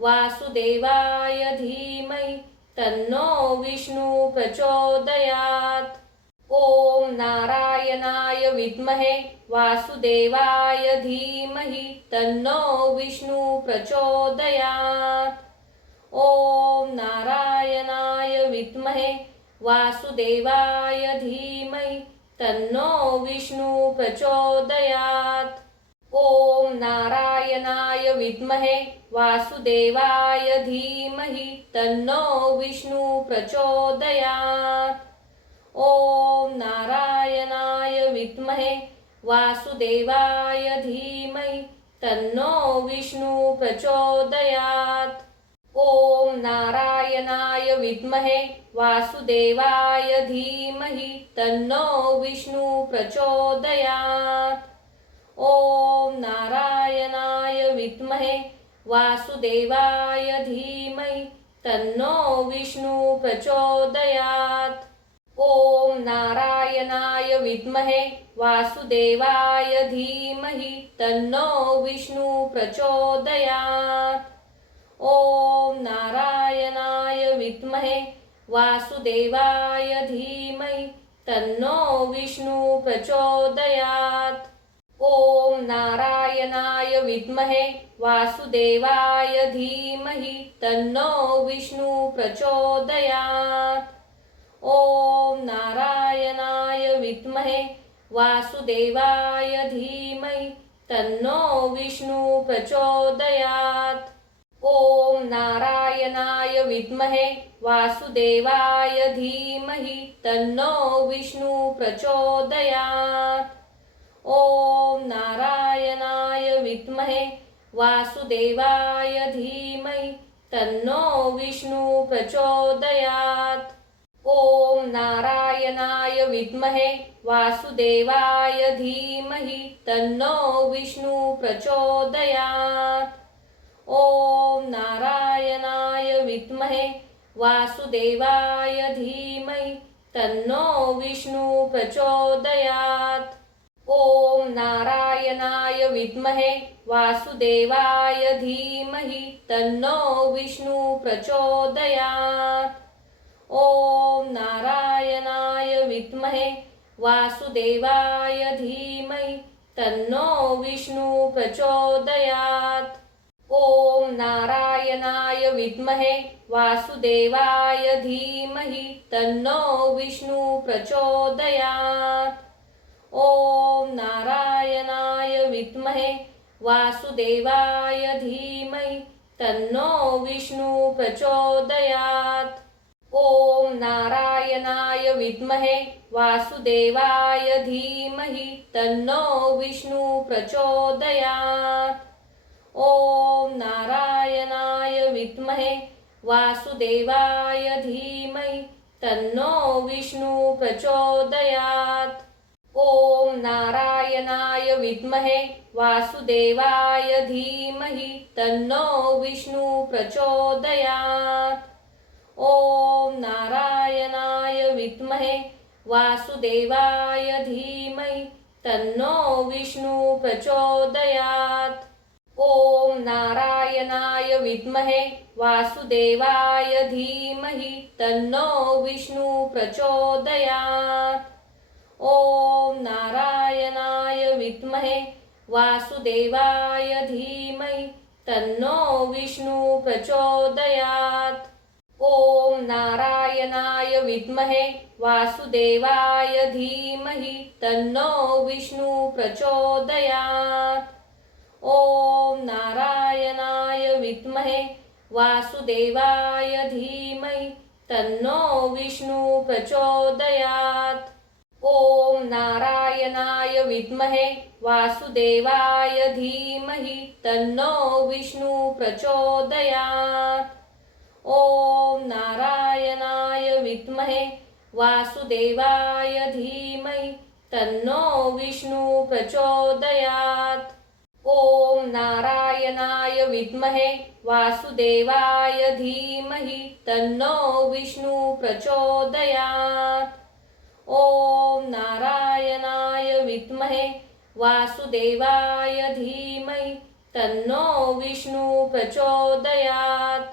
वासुदेवाय धीमहि तन्नो विष्णु प्रचोदयात्। ॐ नारायणाय विद्महे वासुदेवाय धीमहि तन्नो विष्णु प्रचोदयात्। ॐ नारायणाय विद्महे वासुदेवाय धीमहि तन्नो विष्णु प्रचोदयात्। ओम नारायणाय विद्महे वासुदेवाय धीमहि तन्नो विष्णु प्रचोदयात्। ओम नारायणाय विद्महे वासुदेवाय धीमहि तन्नो विष्णु प्रचोदयात्। ओम नारायणाय विद्महे वासुदेवाय धीमहि तन्नो विष्णु प्रचोदयात्। ओम नारायणाय विद्महे वासुदेवाय धीमहि तन्नो विष्णु प्रचोदयात्। ओम नारायणाय विद्महे वासुदेवाय धीमहि तन्नो विष्णु प्रचोदयात्। ओम नारायणाय विद्महे वासुदेवाय धीमहि तन्नो विष्णु प्रचोदयात्। ओम नारायणाय विद्महे वासुदेवाय धीमहि तन्नो विष्णु प्रचोदयात्। ओम नारायणाय विद्महे वासुदेवाय धीमहि तन्नो विष्णु प्रचोदयात्। ओम नारायणाय विद्महे वासुदेवाय धीमहि तन्नो विष्णु प्रचोदयात्। ओम नारायणाय विद्महे वासुदेवाय धीमहि तन्नो विष्णु प्रचोदयात्। ओम नारायणाय विद्महे वासुदेवाय धीमहि तन्नो विष्णु प्रचोदयात्। ओम नारायणाय विद्महे वासुदेवाय धीमहि तन्नो विष्णु प्रचोदयात्। ओम नारायणाय विद्महे वासुदेवाय धीमहि तन्नो विष्णु प्रचोदयात्। ओम नारायणाय विद्महे वासुदेवाय धीमहि तन्नो विष्णु प्रचोदयात्। ओम नारायणाय विद्महे वासुदेवाय धीमहि तन्नो विष्णु प्रचोदयात्। ओम नारायणाय विद्महे वासुदेवाय धीमहि तन्नो विष्णु प्रचोदयात्। ओम नारायणाय विद्महे वासुदेवाय धीमहि तन्नो विष्णु प्रचोदयात्। ओम नारायणाय विद्महे वासुदेवाय धीमहि तन्नो विष्णु प्रचोदयात्। ओम नारायणाय विद्महे वासुदेवाय धीमहि तन्नो विष्णु प्रचोदयात्। ओम नारायणाय विद्महे वासुदेवाय धीमहि तन्नो विष्णु प्रचोदयात्। ओम नारायणाय विद्महे वासुदेवाय धीमहि तन्नो विष्णु प्रचोदयात्। ओम नारायणाय विद्महे वासुदेवाय धीमहि तन्नो विष्णु प्रचोदयात्। ओम नारायणाय विद्महे वासुदेवाय धीमहि तन्नो विष्णु प्रचोदयात्। ओम नारायणाय विद्महे वासुदेवाय धीमहि तन्नो विष्णु प्रचोदयात्। ओम नारायणाय विद्महे वासुदेवाय धीमहि तन्नो विष्णु प्रचोदयात्। ओम नारायणाय विद्महे वासुदेवाय धीमहि तन्नो विष्णु प्रचोदयात्। ओम नारायणाय विद्महे वासुदेवाय धीमहि तन्नो विष्णु प्रचोदयात्। ओम नारायणाय विद्महे वासुदेवाय धीमहि तन्नो विष्णु प्रचोदयात्।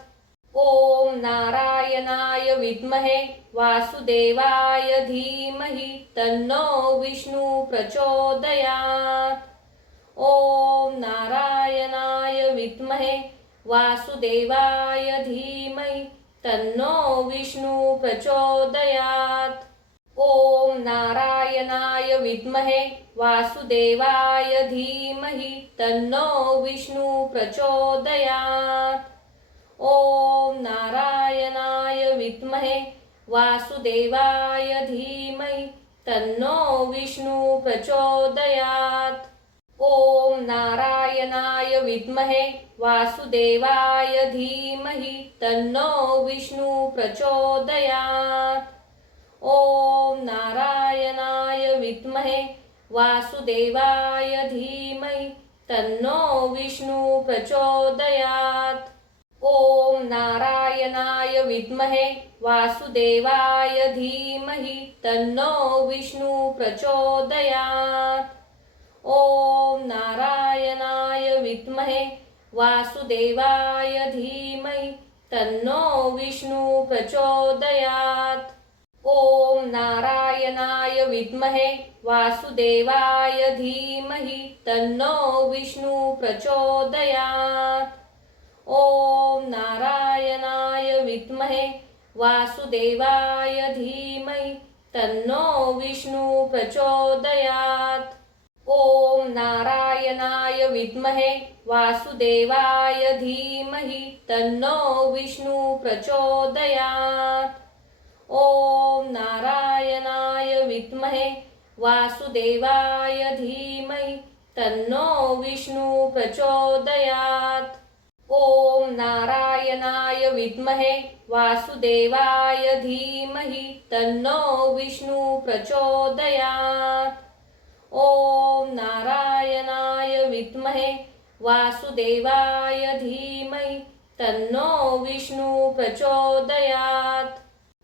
ओम नारायणाय विद्महे वासुदेवाय धीमहि तन्नो विष्णु प्रचोदयात्। ओम नारायणाय विद्महे वासुदेवाय धीमहि तन्नो विष्णु प्रचोदयात्। ओम नारायणाय विद्महे वासुदेवाय धीमहि तन्नो विष्णु प्रचोदयात्। ॐ नारायणाय विद्महे वासुदेवाय धीमहि तन्नो विष्णु प्रचोदयात्। ॐ नारायणाय विद्महे वासुदेवाय धीमहि तन्नो विष्णु प्रचोदयात्। ॐ नारायणाय विद्महे वासुदेवाय धीमहि तन्नो विष्णु प्रचोदयात्। ॐ नारायणाय विद्महे वासुदेवाय धीमहि तन्नो विष्णु प्रचोदयात्। ॐ नारायणाय विद्महे वासुदेवाय धीमहि तन्नो विष्णु प्रचोदयात्। ॐ नारायणाय विद्महे वासुदेवाय धीमहि तन्नो विष्णु प्रचोदयात्। ॐ नारायणाय विद्महे वासुदेवाय धीमहि तन्नो विष्णु प्रचोदयात्। ॐ नारायणाय विद्महे वासुदेवाय धीमहि तन्नो विष्णु प्रचोदयात्। ॐ नारायणाय विद्महे वासुदेवाय धीमहि तन्नो विष्णु प्रचोदयात्। ॐ नारायणाय विद्महे वासुदेवाय धीमहि तन्नो विष्णु प्रचोदयात्। ॐ नारायणाय विद्महे वासुदेवाय धीमहि तन्नो विष्णु प्रचोदयात्।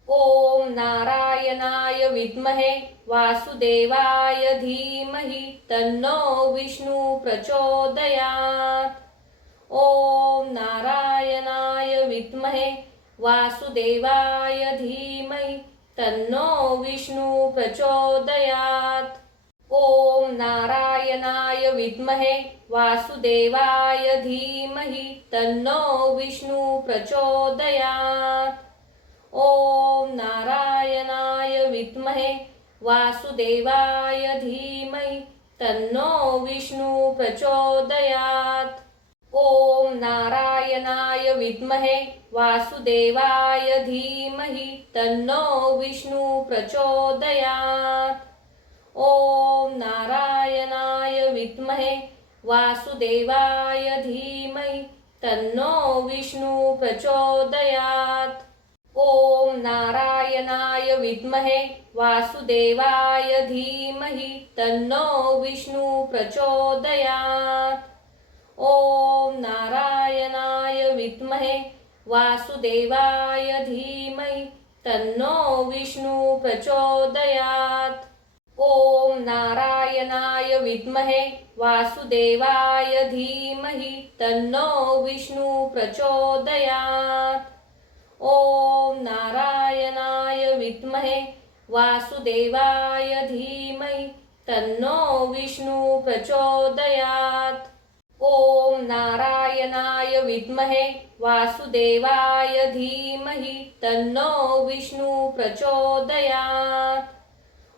ॐ नारायणाय विद्महे वासुदेवाय धीमहि तन्नो विष्णु प्रचोदयात्। ॐ नारायणाय विद्महे वासुदेवाय धीमहि तन्नो विष्णु प्रचोदयात्। ॐ नारायणाय विद्महे वासुदेवाय धीमहि तन्नो विष्णु प्रचोदयात्। ॐ नारायणाय विद्महे वासुदेवाय धीमहि तन्नो विष्णु प्रचोदयात्। ॐ नारायणाय विद्महे वासुदेवाय धीमहि तन्नो विष्णु प्रचोदयात्। ॐ नारायणाय विद्महे वासुदेवाय धीमहि तन्नो विष्णु प्रचोदयात्। ॐ नारायणाय विद्महे वासुदेवाय धीमहि तन्नो विष्णु प्रचोदयात्। ॐ नारायणाय विद्महे वासुदेवाय धीमहि तन्नो विष्णु प्रचोदयात्। ॐ नारायणाय विद्महे वासुदेवाय धीमहि तन्नो विष्णु प्रचोदयात्। ॐ नारायणाय विद्महे वासुदेवाय धीमहि तन्नो विष्णु प्रचोदयात्। ॐ नारायणाय विद्महे वासुदेवाय धीमहि तन्नो विष्णु प्रचोदयात्।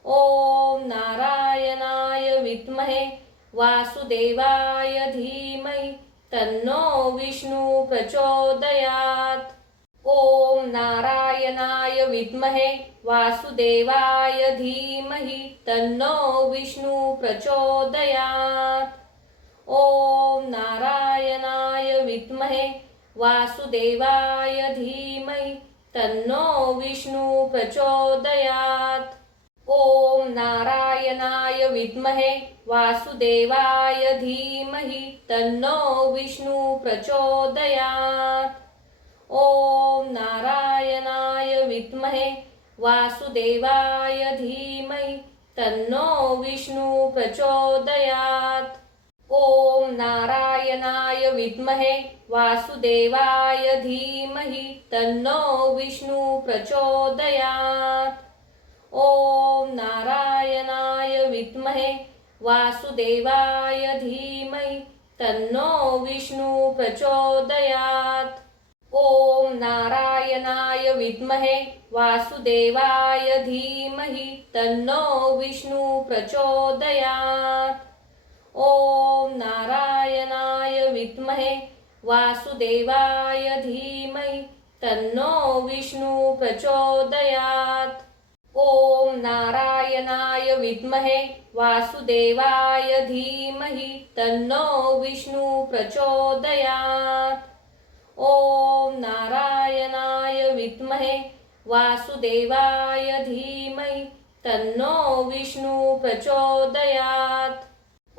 ॐ नारायणाय विद्महे वासुदेवाय धीमहि तन्नो विष्णु प्रचोदयात्। ॐ नारायणाय विद्महे वासुदेवाय धीमहि तन्नो विष्णु प्रचोदयात्। ॐ नारायणाय विद्महे वासुदेवाय धीमहि तन्नो विष्णु प्रचोदयात्। ॐ नारायणाय विद्महे वासुदेवाय धीमहि तन्नो विष्णु प्रचोदयात्। ॐ नारायणाय विद्महे वासुदेवाय धीमहि तन्नो विष्णु प्रचोदयात्। ॐ नारायणाय विद्महे वासुदेवाय धीमहि तन्नो विष्णु प्रचोदयात्। ॐ नारायणाय विद्महे वासुदेवाय धीमहि तन्नो विष्णु प्रचोदयात्। ॐ नारायणाय विद्महे वासुदेवाय धीमहि तन्नो विष्णु प्रचोदयात्। ॐ नारायणाय विद्महे वासुदेवाय धीमहि तन्नो विष्णु प्रचोदयात्। ॐ नारायणाय विद्महे वासुदेवाय धीमहि तन्नो विष्णु प्रचोदयात्। ॐ नारायणाय विद्महे वासुदेवाय धीमहि तन्नो विष्णु प्रचोदयात्।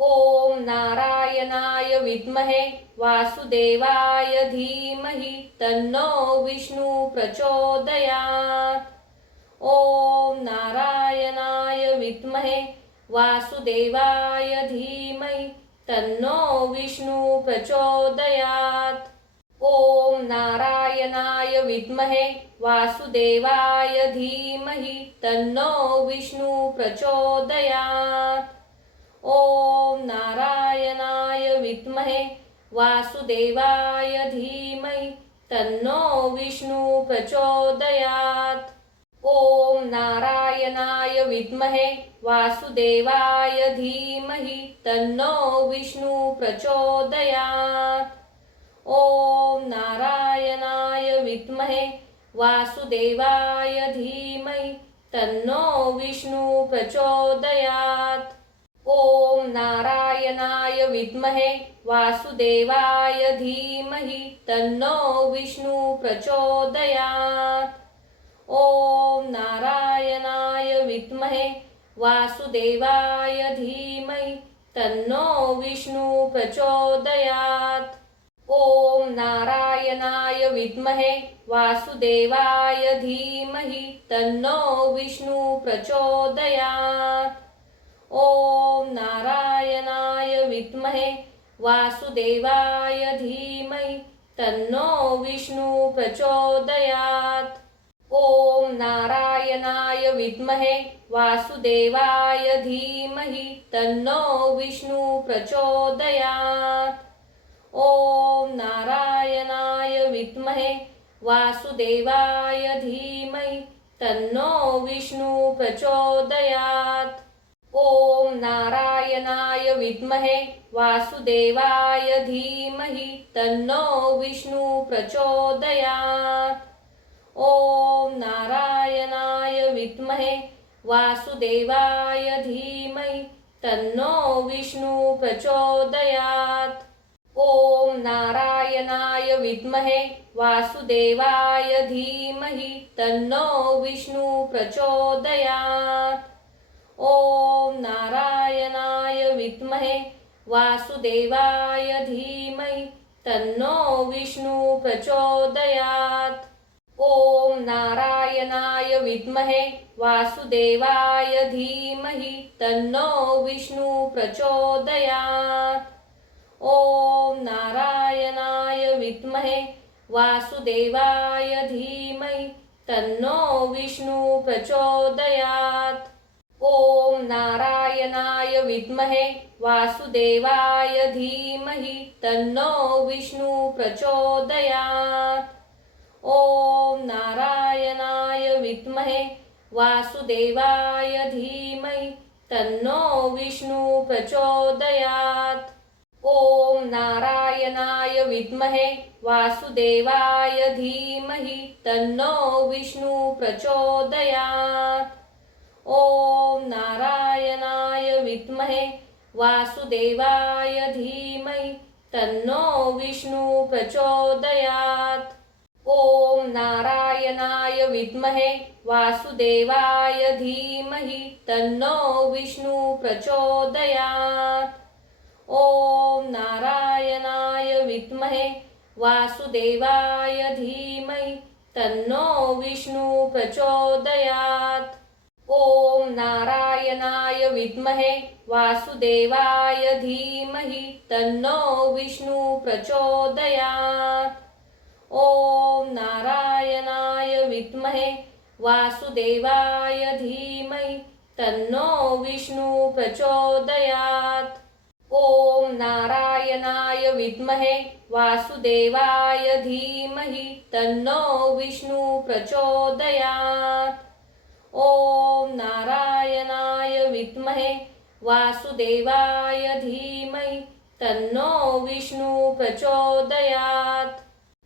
ॐ नारायणाय विद्महे वासुदेवाय धीमहि तन्नो विष्णु प्रचोदयात्। ॐ नारायणाय विद्महे वासुदेवाय धीमहि तन्नो विष्णु प्रचोदयात्। ॐ नारायणाय विद्महे वासुदेवाय धीमहि तन्नो विष्णु प्रचोदयात्। ॐ नारायणाय विद्महे वासुदेवाय धीमहि तन्नो विष्णु प्रचोदयात्। ॐ नारायणाय विद्महे वासुदेवाय धीमहि तन्नो विष्णु प्रचोदयात्। ॐ नारायणाय विद्महे वासुदेवाय धीमहि तन्नो विष्णु प्रचोदयात्। ॐ नारायणाय विद्महे वासुदेवाय धीमहि तन्नो विष्णु प्रचोदयात्। ॐ नारायणाय विद्महे वासुदेवाय धीमहि तन्नो विष्णु प्रचोदयात्। ॐ नारायणाय विद्महे वासुदेवाय धीमहि तन्नो विष्णु प्रचोदयात्। ॐ नारायणाय विद्महे वासुदेवाय धीमहि तन्नो विष्णु प्रचोदयात्। ॐ नारायणाय विद्महे वासुदेवाय धीमहि तन्नो विष्णु प्रचोदयात्। ॐ नारायणाय विद्महे वासुदेवाय धीमहि तन्नो विष्णु प्रचोदयात्। ॐ नारायणाय विद्महे वासुदेवाय धीमहि तन्नो विष्णु प्रचोदयात्। ॐ नारायणाय विद्महे वासुदेवाय धीमहि तन्नो विष्णु प्रचोदयात्। ॐ नारायणाय विद्महे वासुदेवाय धीमहि तन्नो विष्णु प्रचोदयात्। ॐ नारायणाय विद्महे वासुदेवाय धीमहि तन्नो विष्णु प्रचोदयात्। ॐ नारायणाय विद्महे वासुदेवाय धीमहि तन्नो विष्णु प्रचोदयात्। ॐ नारायणाय विद्महे वासुदेवाय धीमहि तन्नो विष्णु प्रचोदयात्। ॐ नारायणाय विद्महे वासुदेवाय धीमहि तन्नो विष्णु प्रचोदयात्। ॐ नारायणाय विद्महे वासुदेवाय धीमहि तन्नो विष्णु प्रचोदयात्। ॐ नारायणाय विद्महे वासुदेवाय धीमहि तन्नो विष्णु प्रचोदयात्। ॐ नारायणाय विद्महे वासुदेवाय धीमहि तन्नो विष्णु प्रचोदयात्। ॐ नारायणाय विद्महे वासुदेवाय धीमहि तन्नो विष्णु प्रचोदयात्। ॐ नारायणाय विद्महे वासुदेवाय धीमहि तन्नो विष्णु प्रचोदयात्। ॐ नारायणाय विद्महे वासुदेवाय धीमहि तन्नो विष्णु प्रचोदयात्। ॐ नारायणाय विद्महे वासुदेवाय धीमहि तन्नो विष्णु प्रचोदयात्। ॐ नारायणाय विद्महे वासुदेवाय धीमहि तन्नो विष्णु प्रचोदयात्। ॐ नारायणाय विद्महे वासुदेवाय धीमहि तन्नो विष्णु प्रचोदयात्।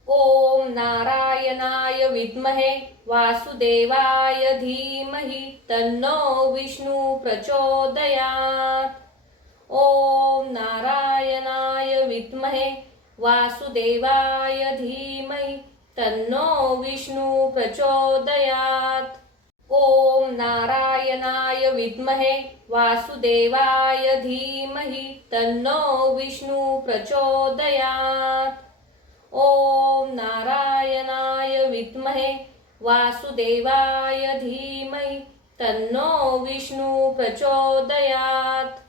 ॐ नारायणाय विद्महे वासुदेवाय धीमहि तन्नो विष्णु प्रचोदयात्। ॐ नारायणाय विद्महे वासुदेवाय धीमहि तन्नो विष्णु प्रचोदयात्। ॐ नारायणाय विद्महे वासुदेवाय धीमहि तन्नो विष्णु प्रचोदयात्। ॐ नारायणाय विद्महे वासुदेवाय धीमहि तन्नो विष्णु प्रचोदयात्।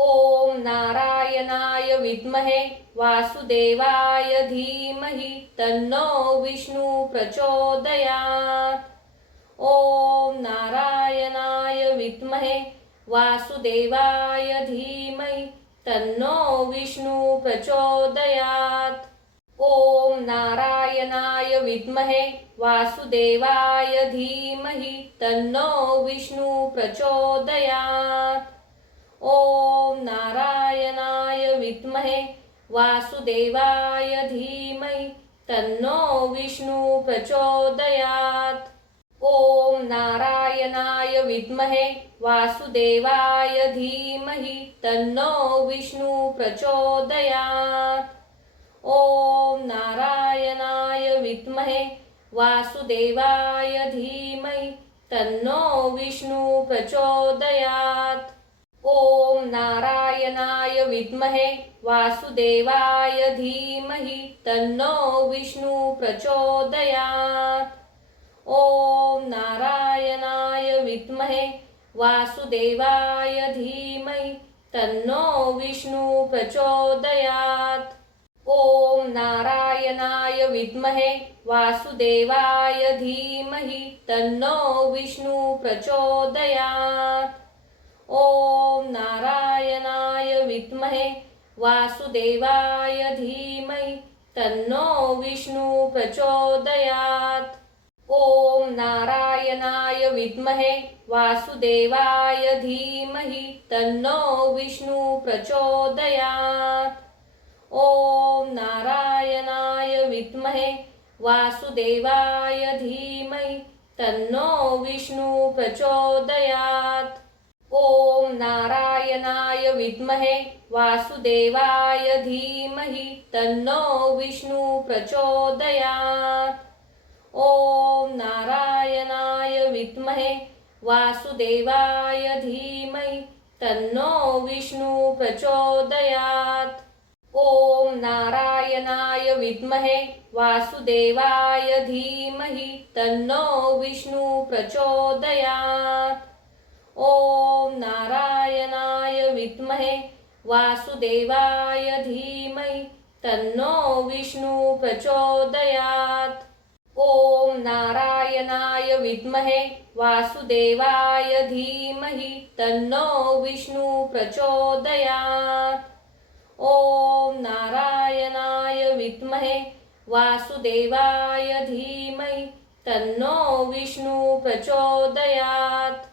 ॐ नारायणाय विद्महे वासुदेवाय धीमहि तन्नो विष्णु प्रचोदयात्। ॐ नारायणाय विद्महे वासुदेवाय धीमहि तन्नो विष्णु प्रचोदयात्। ॐ नारायणाय विद्महे वासुदेवाय धीमहि तन्नो विष्णु प्रचोदयात्। ॐ नारायणाय विद्महे वासुदेवाय धीमहि तन्नो विष्णु प्रचोदयात्। ॐ नारायणाय विद्महे वासुदेवाय धीमहि तन्नो विष्णु प्रचोदयात्। ॐ नारायणाय विद्महे वासुदेवाय धीमहि तन्नो विष्णु प्रचोदयात्। ॐ नारायणाय विद्महे वासुदेवाय धीमहि तन्नो विष्णु प्रचोदयात्। ॐ नारायणाय विद्महे वासुदेवाय धीमहि तन्नो विष्णु प्रचोदयात्। ॐ नारायणाय विद्महे वासुदेवाय धीमहि तन्नो विष्णु प्रचोदयात्। ॐ नारायणाय विद्महे वासुदेवाय धीमहि तन्नो विष्णु प्रचोदयात्। ॐ नारायणाय विद्महे वासुदेवाय धीमहि तन्नो विष्णु प्रचोदयात्। ॐ नारायणाय विद्महे वासुदेवाय धीमहि तन्नो विष्णु प्रचोदयात्। ॐ नारायणाय विद्महे वासुदेवाय धीमहि तन्नो विष्णु प्रचोदयात्। ॐ नारायणाय विद्महे वासुदेवाय धीमहि तन्नो विष्णु प्रचोदयात्। ॐ नारायणाय विद्महे वासुदेवाय धीमहि तन्नो विष्णु प्रचोदयात्। ॐ नारायणाय विद्महे वासुदेवाय धीमहि तन्नो विष्णु प्रचोदयात्। ॐ नारायणाय विद्महे वासुदेवाय धीमहि तन्नो विष्णु प्रचोदयात्। ॐ नारायणाय विद्महे वासुदेवाय धीमहि तन्नो विष्णु प्रचोदयात्।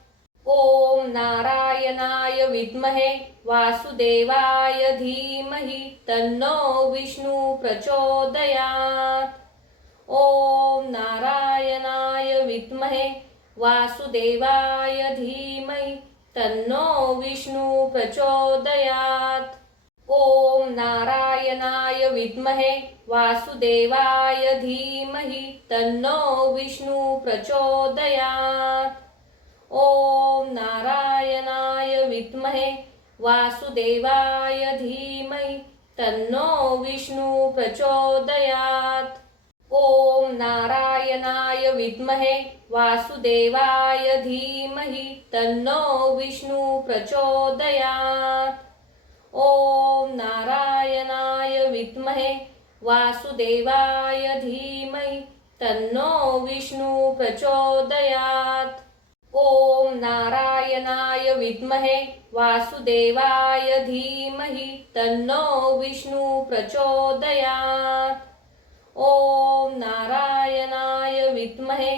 ॐ नारायणाय विद्महे वासुदेवाय धीमहि तन्नो विष्णु प्रचोदयात्। ॐ नारायणाय विद्महे वासुदेवाय धीमहि तन्नो विष्णु प्रचोदयात्। ॐ नारायणाय विद्महे वासुदेवाय धीमहि तन्नो विष्णु प्रचोदयात्। ॐ नारायणाय विद्महे वासुदेवाय धीमहि तन्नो विष्णु प्रचोदयात्। ॐ नारायणाय विद्महे वासुदेवाय धीमहि तन्नो विष्णु प्रचोदयात्। ॐ नारायणाय विद्महे वासुदेवाय धीमहि तन्नो विष्णु प्रचोदयात्। ॐ नारायणाय विद्महे वासुदेवाय धीमहि तन्नो विष्णु प्रचोदयात्। ॐ नारायणाय विद्महे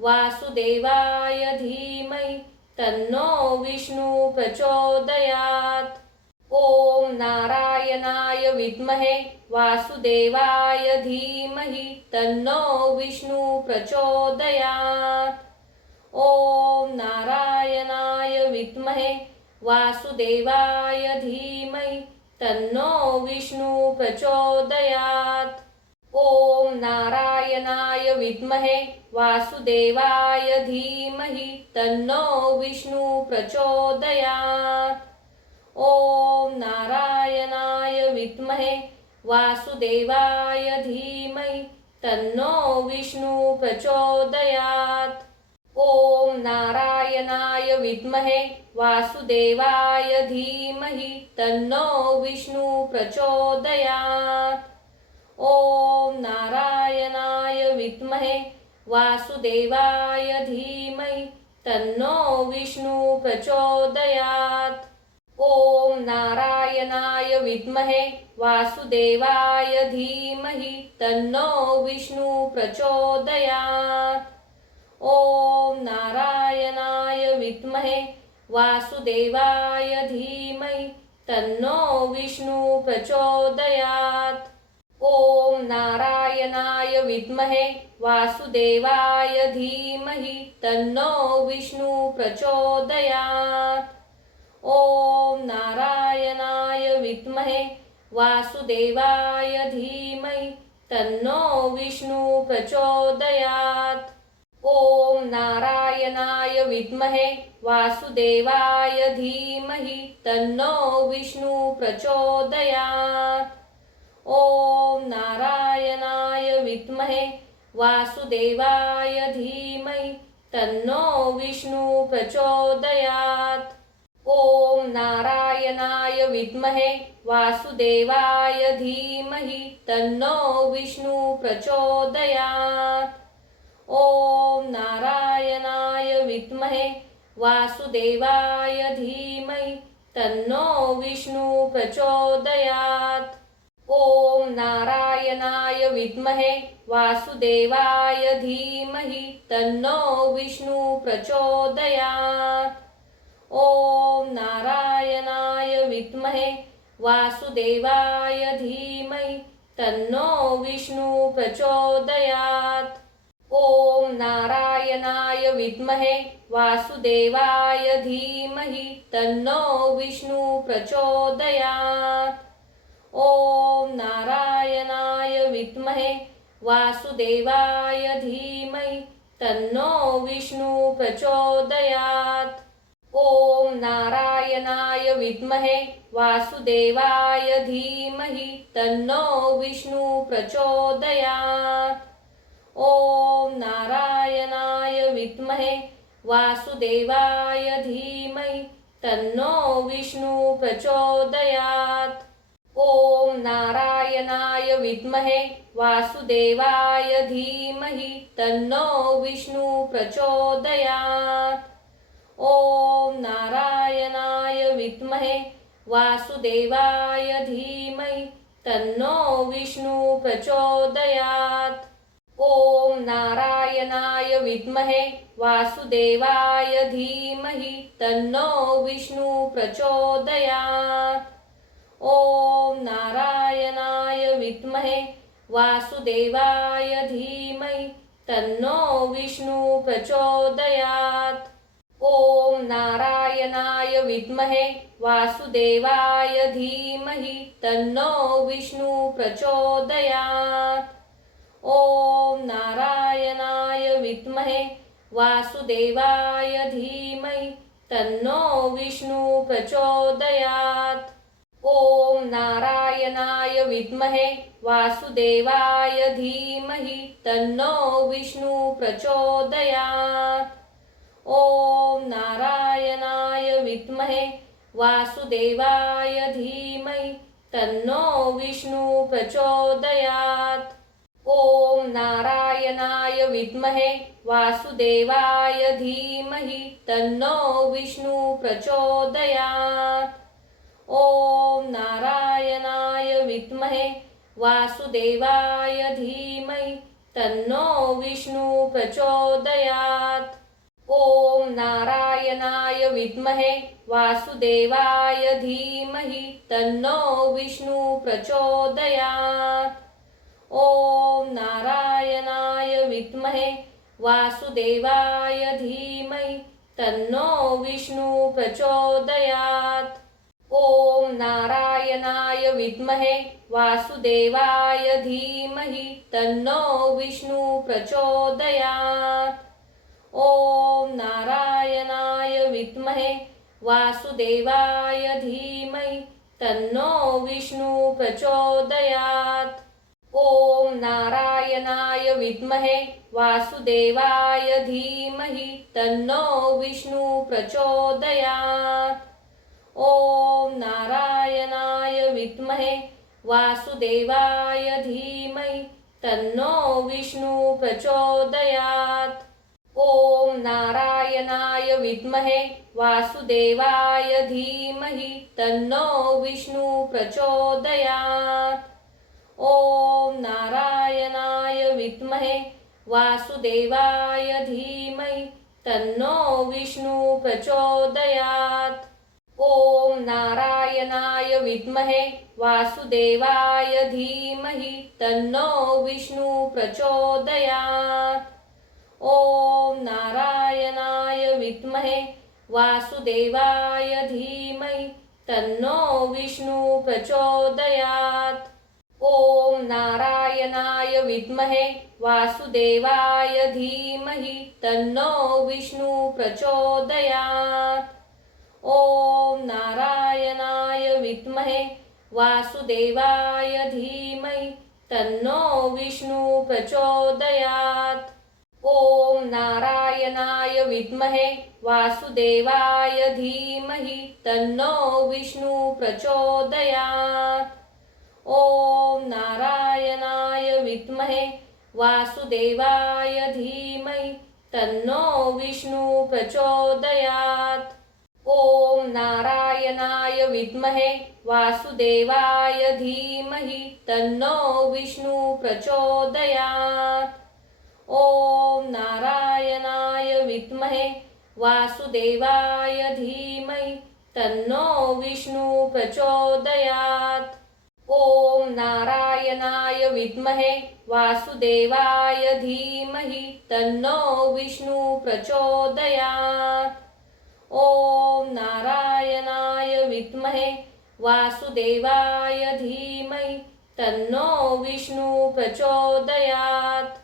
वासुदेवाय धीमहि तन्नो विष्णु प्रचोदयात्। ॐ नारायणाय विद्महे वासुदेवाय धीमहि तन्नो विष्णु प्रचोदयात्। ॐ नारायणाय विद्महे वासुदेवाय धीमहि तन्नो विष्णु प्रचोदयात्। ॐ नारायणाय विद्महे वासुदेवाय धीमहि तन्नो विष्णु प्रचोदयात्। ॐ नारायणाय विद्महे वासुदेवाय धीमहि तन्नो विष्णु प्रचोदयात्। ॐ नारायणाय विद्महे वासुदेवाय धीमहि तन्नो विष्णु प्रचोदयात्। ॐ नारायणाय विद्महे वासुदेवाय धीमहि तन्नो विष्णु प्रचोदयात्। ॐ नारायणाय विद्महे वासुदेवाय धीमहि तन्नो विष्णु प्रचोदयात्। ॐ नारायणाय विद्महे वासुदेवाय धीमहि तन्नो विष्णु प्रचोदयात्। ॐ नारायणाय विद्महे वासुदेवाय धीमहि तन्नो विष्णु प्रचोदयात्। ॐ नारायणाय विद्महे वासुदेवाय धीमहि तन्नो विष्णु प्रचोदयात्। ॐ नारायणाय विद्महे वासुदेवाय धीमहि तन्नो विष्णु प्रचोदयात्। ॐ नारायणाय विद्महे वासुदेवाय धीमहि तन्नो विष्णु प्रचोदयात्। ॐ नारायणाय विद्महे वासुदेवाय धीमहि तन्नो विष्णु प्रचोदयात्। ॐ नारायणाय विद्महे वासुदेवाय धीमहि तन्नो विष्णु प्रचोदयात्। ॐ नारायणाय विद्महे वासुदेवाय धीमहि तन्नो विष्णु प्रचोदयात्। ॐ नारायणाय विद्महे वासुदेवाय धीमहि तन्नो विष्णु प्रचोदयात्। ॐ नारायणाय विद्महे वासुदेवाय धीमहि तन्नो विष्णु प्रचोदयात्। ॐ नारायणाय विद्महे वासुदेवाय धीमहि तन्नो विष्णु प्रचोदयात्। ॐ नारायणाय विद्महे वासुदेवाय धीमहि तन्नो विष्णु प्रचोदयात्। ॐ नारायणाय विद्महे वासुदेवाय धीमहि तन्नो विष्णु प्रचोदयात्। ॐ नारायणाय विद्महे वासुदेवाय धीमहि तन्नो विष्णु प्रचोदयात्। ॐ नारायणाय विद्महे वासुदेवाय धीमहि तन्नो विष्णु प्रचोदयात्। ॐ नारायणाय विद्महे वासुदेवाय धीमहि तन्नो विष्णु प्रचोदयात्। ॐ नारायणाय विद्महे वासुदेवाय धीमहि तन्नो विष्णु प्रचोदयात्। ॐ नारायणाय विद्महे वासुदेवाय धीमहि तन्नो विष्णु प्रचोदयात्। ॐ नारायणाय विद्महे वासुदेवाय धीमहि तन्नो विष्णु प्रचोदयात्। ॐ नारायणाय विद्महे वासुदेवाय धीमहि तन्नो विष्णु प्रचोदयात्। ॐ नारायणाय विद्महे वासुदेवाय धीमहि तन्नो विष्णु प्रचोदयात्। ॐ नारायणाय विद्महे वासुदेवाय धीमहि तन्नो विष्णु प्रचोदयात्। ॐ नारायणाय विद्महे वासुदेवाय धीमहि तन्नो विष्णु प्रचोदयात्। ॐ नारायणाय विद्महे वासुदेवाय धीमहि तन्नो विष्णु प्रचोदयात्। ॐ नारायणाय विद्महे वासुदेवाय धीमहि तन्नो विष्णु प्रचोदयात्। ॐ नारायणाय विद्महे वासुदेवाय धीमहि तन्नो विष्णु प्रचोदयात्। ॐ नारायणाय विद्महे वासुदेवाय धीमहि तन्नो विष्णु प्रचोदयात्। ॐ नारायणाय विद्महे वासुदेवाय धीमहि तन्नो विष्णु प्रचोदयात्। ॐ नारायणाय विद्महे वासुदेवाय धीमहि तन्नो विष्णु प्रचोदयात्। ॐ नारायणाय विद्महे वासुदेवाय धीमहि तन्नो विष्णु प्रचोदयात्। ॐ नारायणाय विद्महे वासुदेवाय धीमहि तन्नो विष्णु प्रचोदयात्। ॐ नारायणाय विद्महे वासुदेवाय धीमहि तन्नो विष्णु प्रचोदयात्। ॐ नारायणाय विद्महे वासुदेवाय धीमहि तन्नो विष्णु प्रचोदयात्। ॐ नारायणाय विद्महे वासुदेवाय धीमहि तन्नो विष्णु प्रचोदयात्। ॐ नारायणाय विद्महे वासुदेवाय धीमहि तन्नो विष्णु प्रचोदयात्। ॐ नारायणाय विद्महे वासुदेवाय धीमहि तन्नो विष्णु प्रचोदयात्। ॐ नारायणाय विद्महे वासुदेवाय धीमहि तन्नो विष्णु प्रचोदयात्। ॐ नारायणाय विद्महे वासुदेवाय धीमहि तन्नो विष्णु प्रचोदयात्। ॐ नारायणाय विद्महे वासुदेवाय धीमहि तन्नो विष्णु प्रचोदयात्। ॐ नारायणाय विद्महे वासुदेवाय धीमहि तन्नो विष्णु प्रचोदयात्। ॐ नारायणाय विद्महे वासुदेवाय धीमहि तन्नो विष्णु प्रचोदयात्।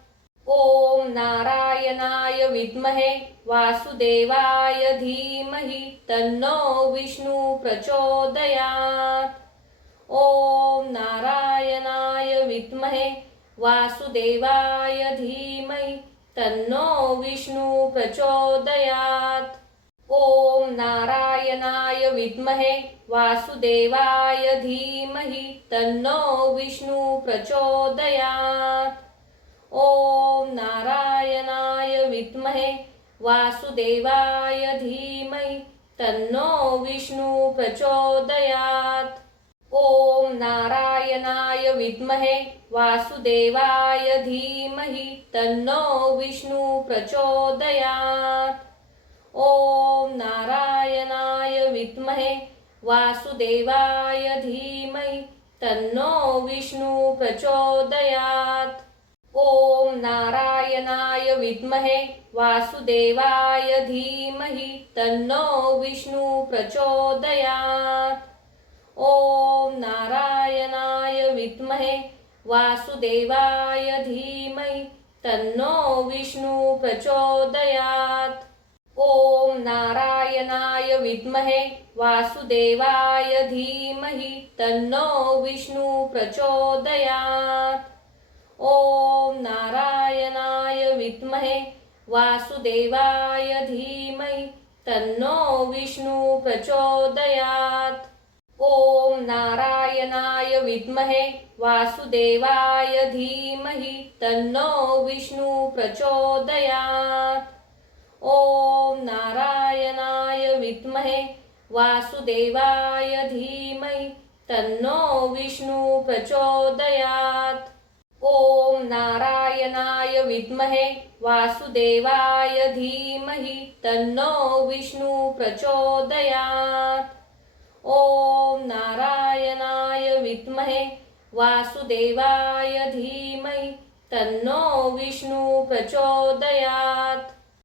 ॐ नारायणाय विद्महे वासुदेवाय धीमहि तन्नो विष्णु प्रचोदयात्। ॐ नारायणाय विद्महे वासुदेवाय धीमहि तन्नो विष्णु प्रचोदयात्। ॐ नारायणाय विद्महे वासुदेवाय धीमहि तन्नो विष्णु प्रचोदयात्। ॐ नारायणाय विद्महे वासुदेवाय धीमहि तन्नो विष्णु प्रचोदयात्। ॐ नारायणाय विद्महे वासुदेवाय धीमहि तन्नो विष्णु प्रचोदयात्। ॐ नारायणाय विद्महे वासुदेवाय धीमहि तन्नो विष्णु प्रचोदयात्। ॐ नारायणाय विद्महे वासुदेवाय धीमहि तन्नो विष्णु प्रचोदयात्। ॐ नारायणाय विद्महे वासुदेवाय धीमहि तन्नो विष्णु प्रचोदयात्। ॐ नारायणाय विद्महे वासुदेवाय धीमहि तन्नो विष्णु प्रचोदयात्। ॐ नारायणाय विद्महे वासुदेवाय धीमहि तन्नो विष्णु प्रचोदयात्। ॐ नारायणाय विद्महे वासुदेवाय धीमहि तन्नो विष्णु प्रचोदयात्। ॐ नारायणाय विद्महे वासुदेवाय धीमहि तन्नो विष्णु प्रचोदयात्। ॐ नारायणाय विद्महे वासुदेवाय धीमहि तन्नो विष्णु प्रचोदयात्। ॐ नारायणाय विद्महे वासुदेवाय धीमहि तन्नो विष्णु प्रचोदयात्।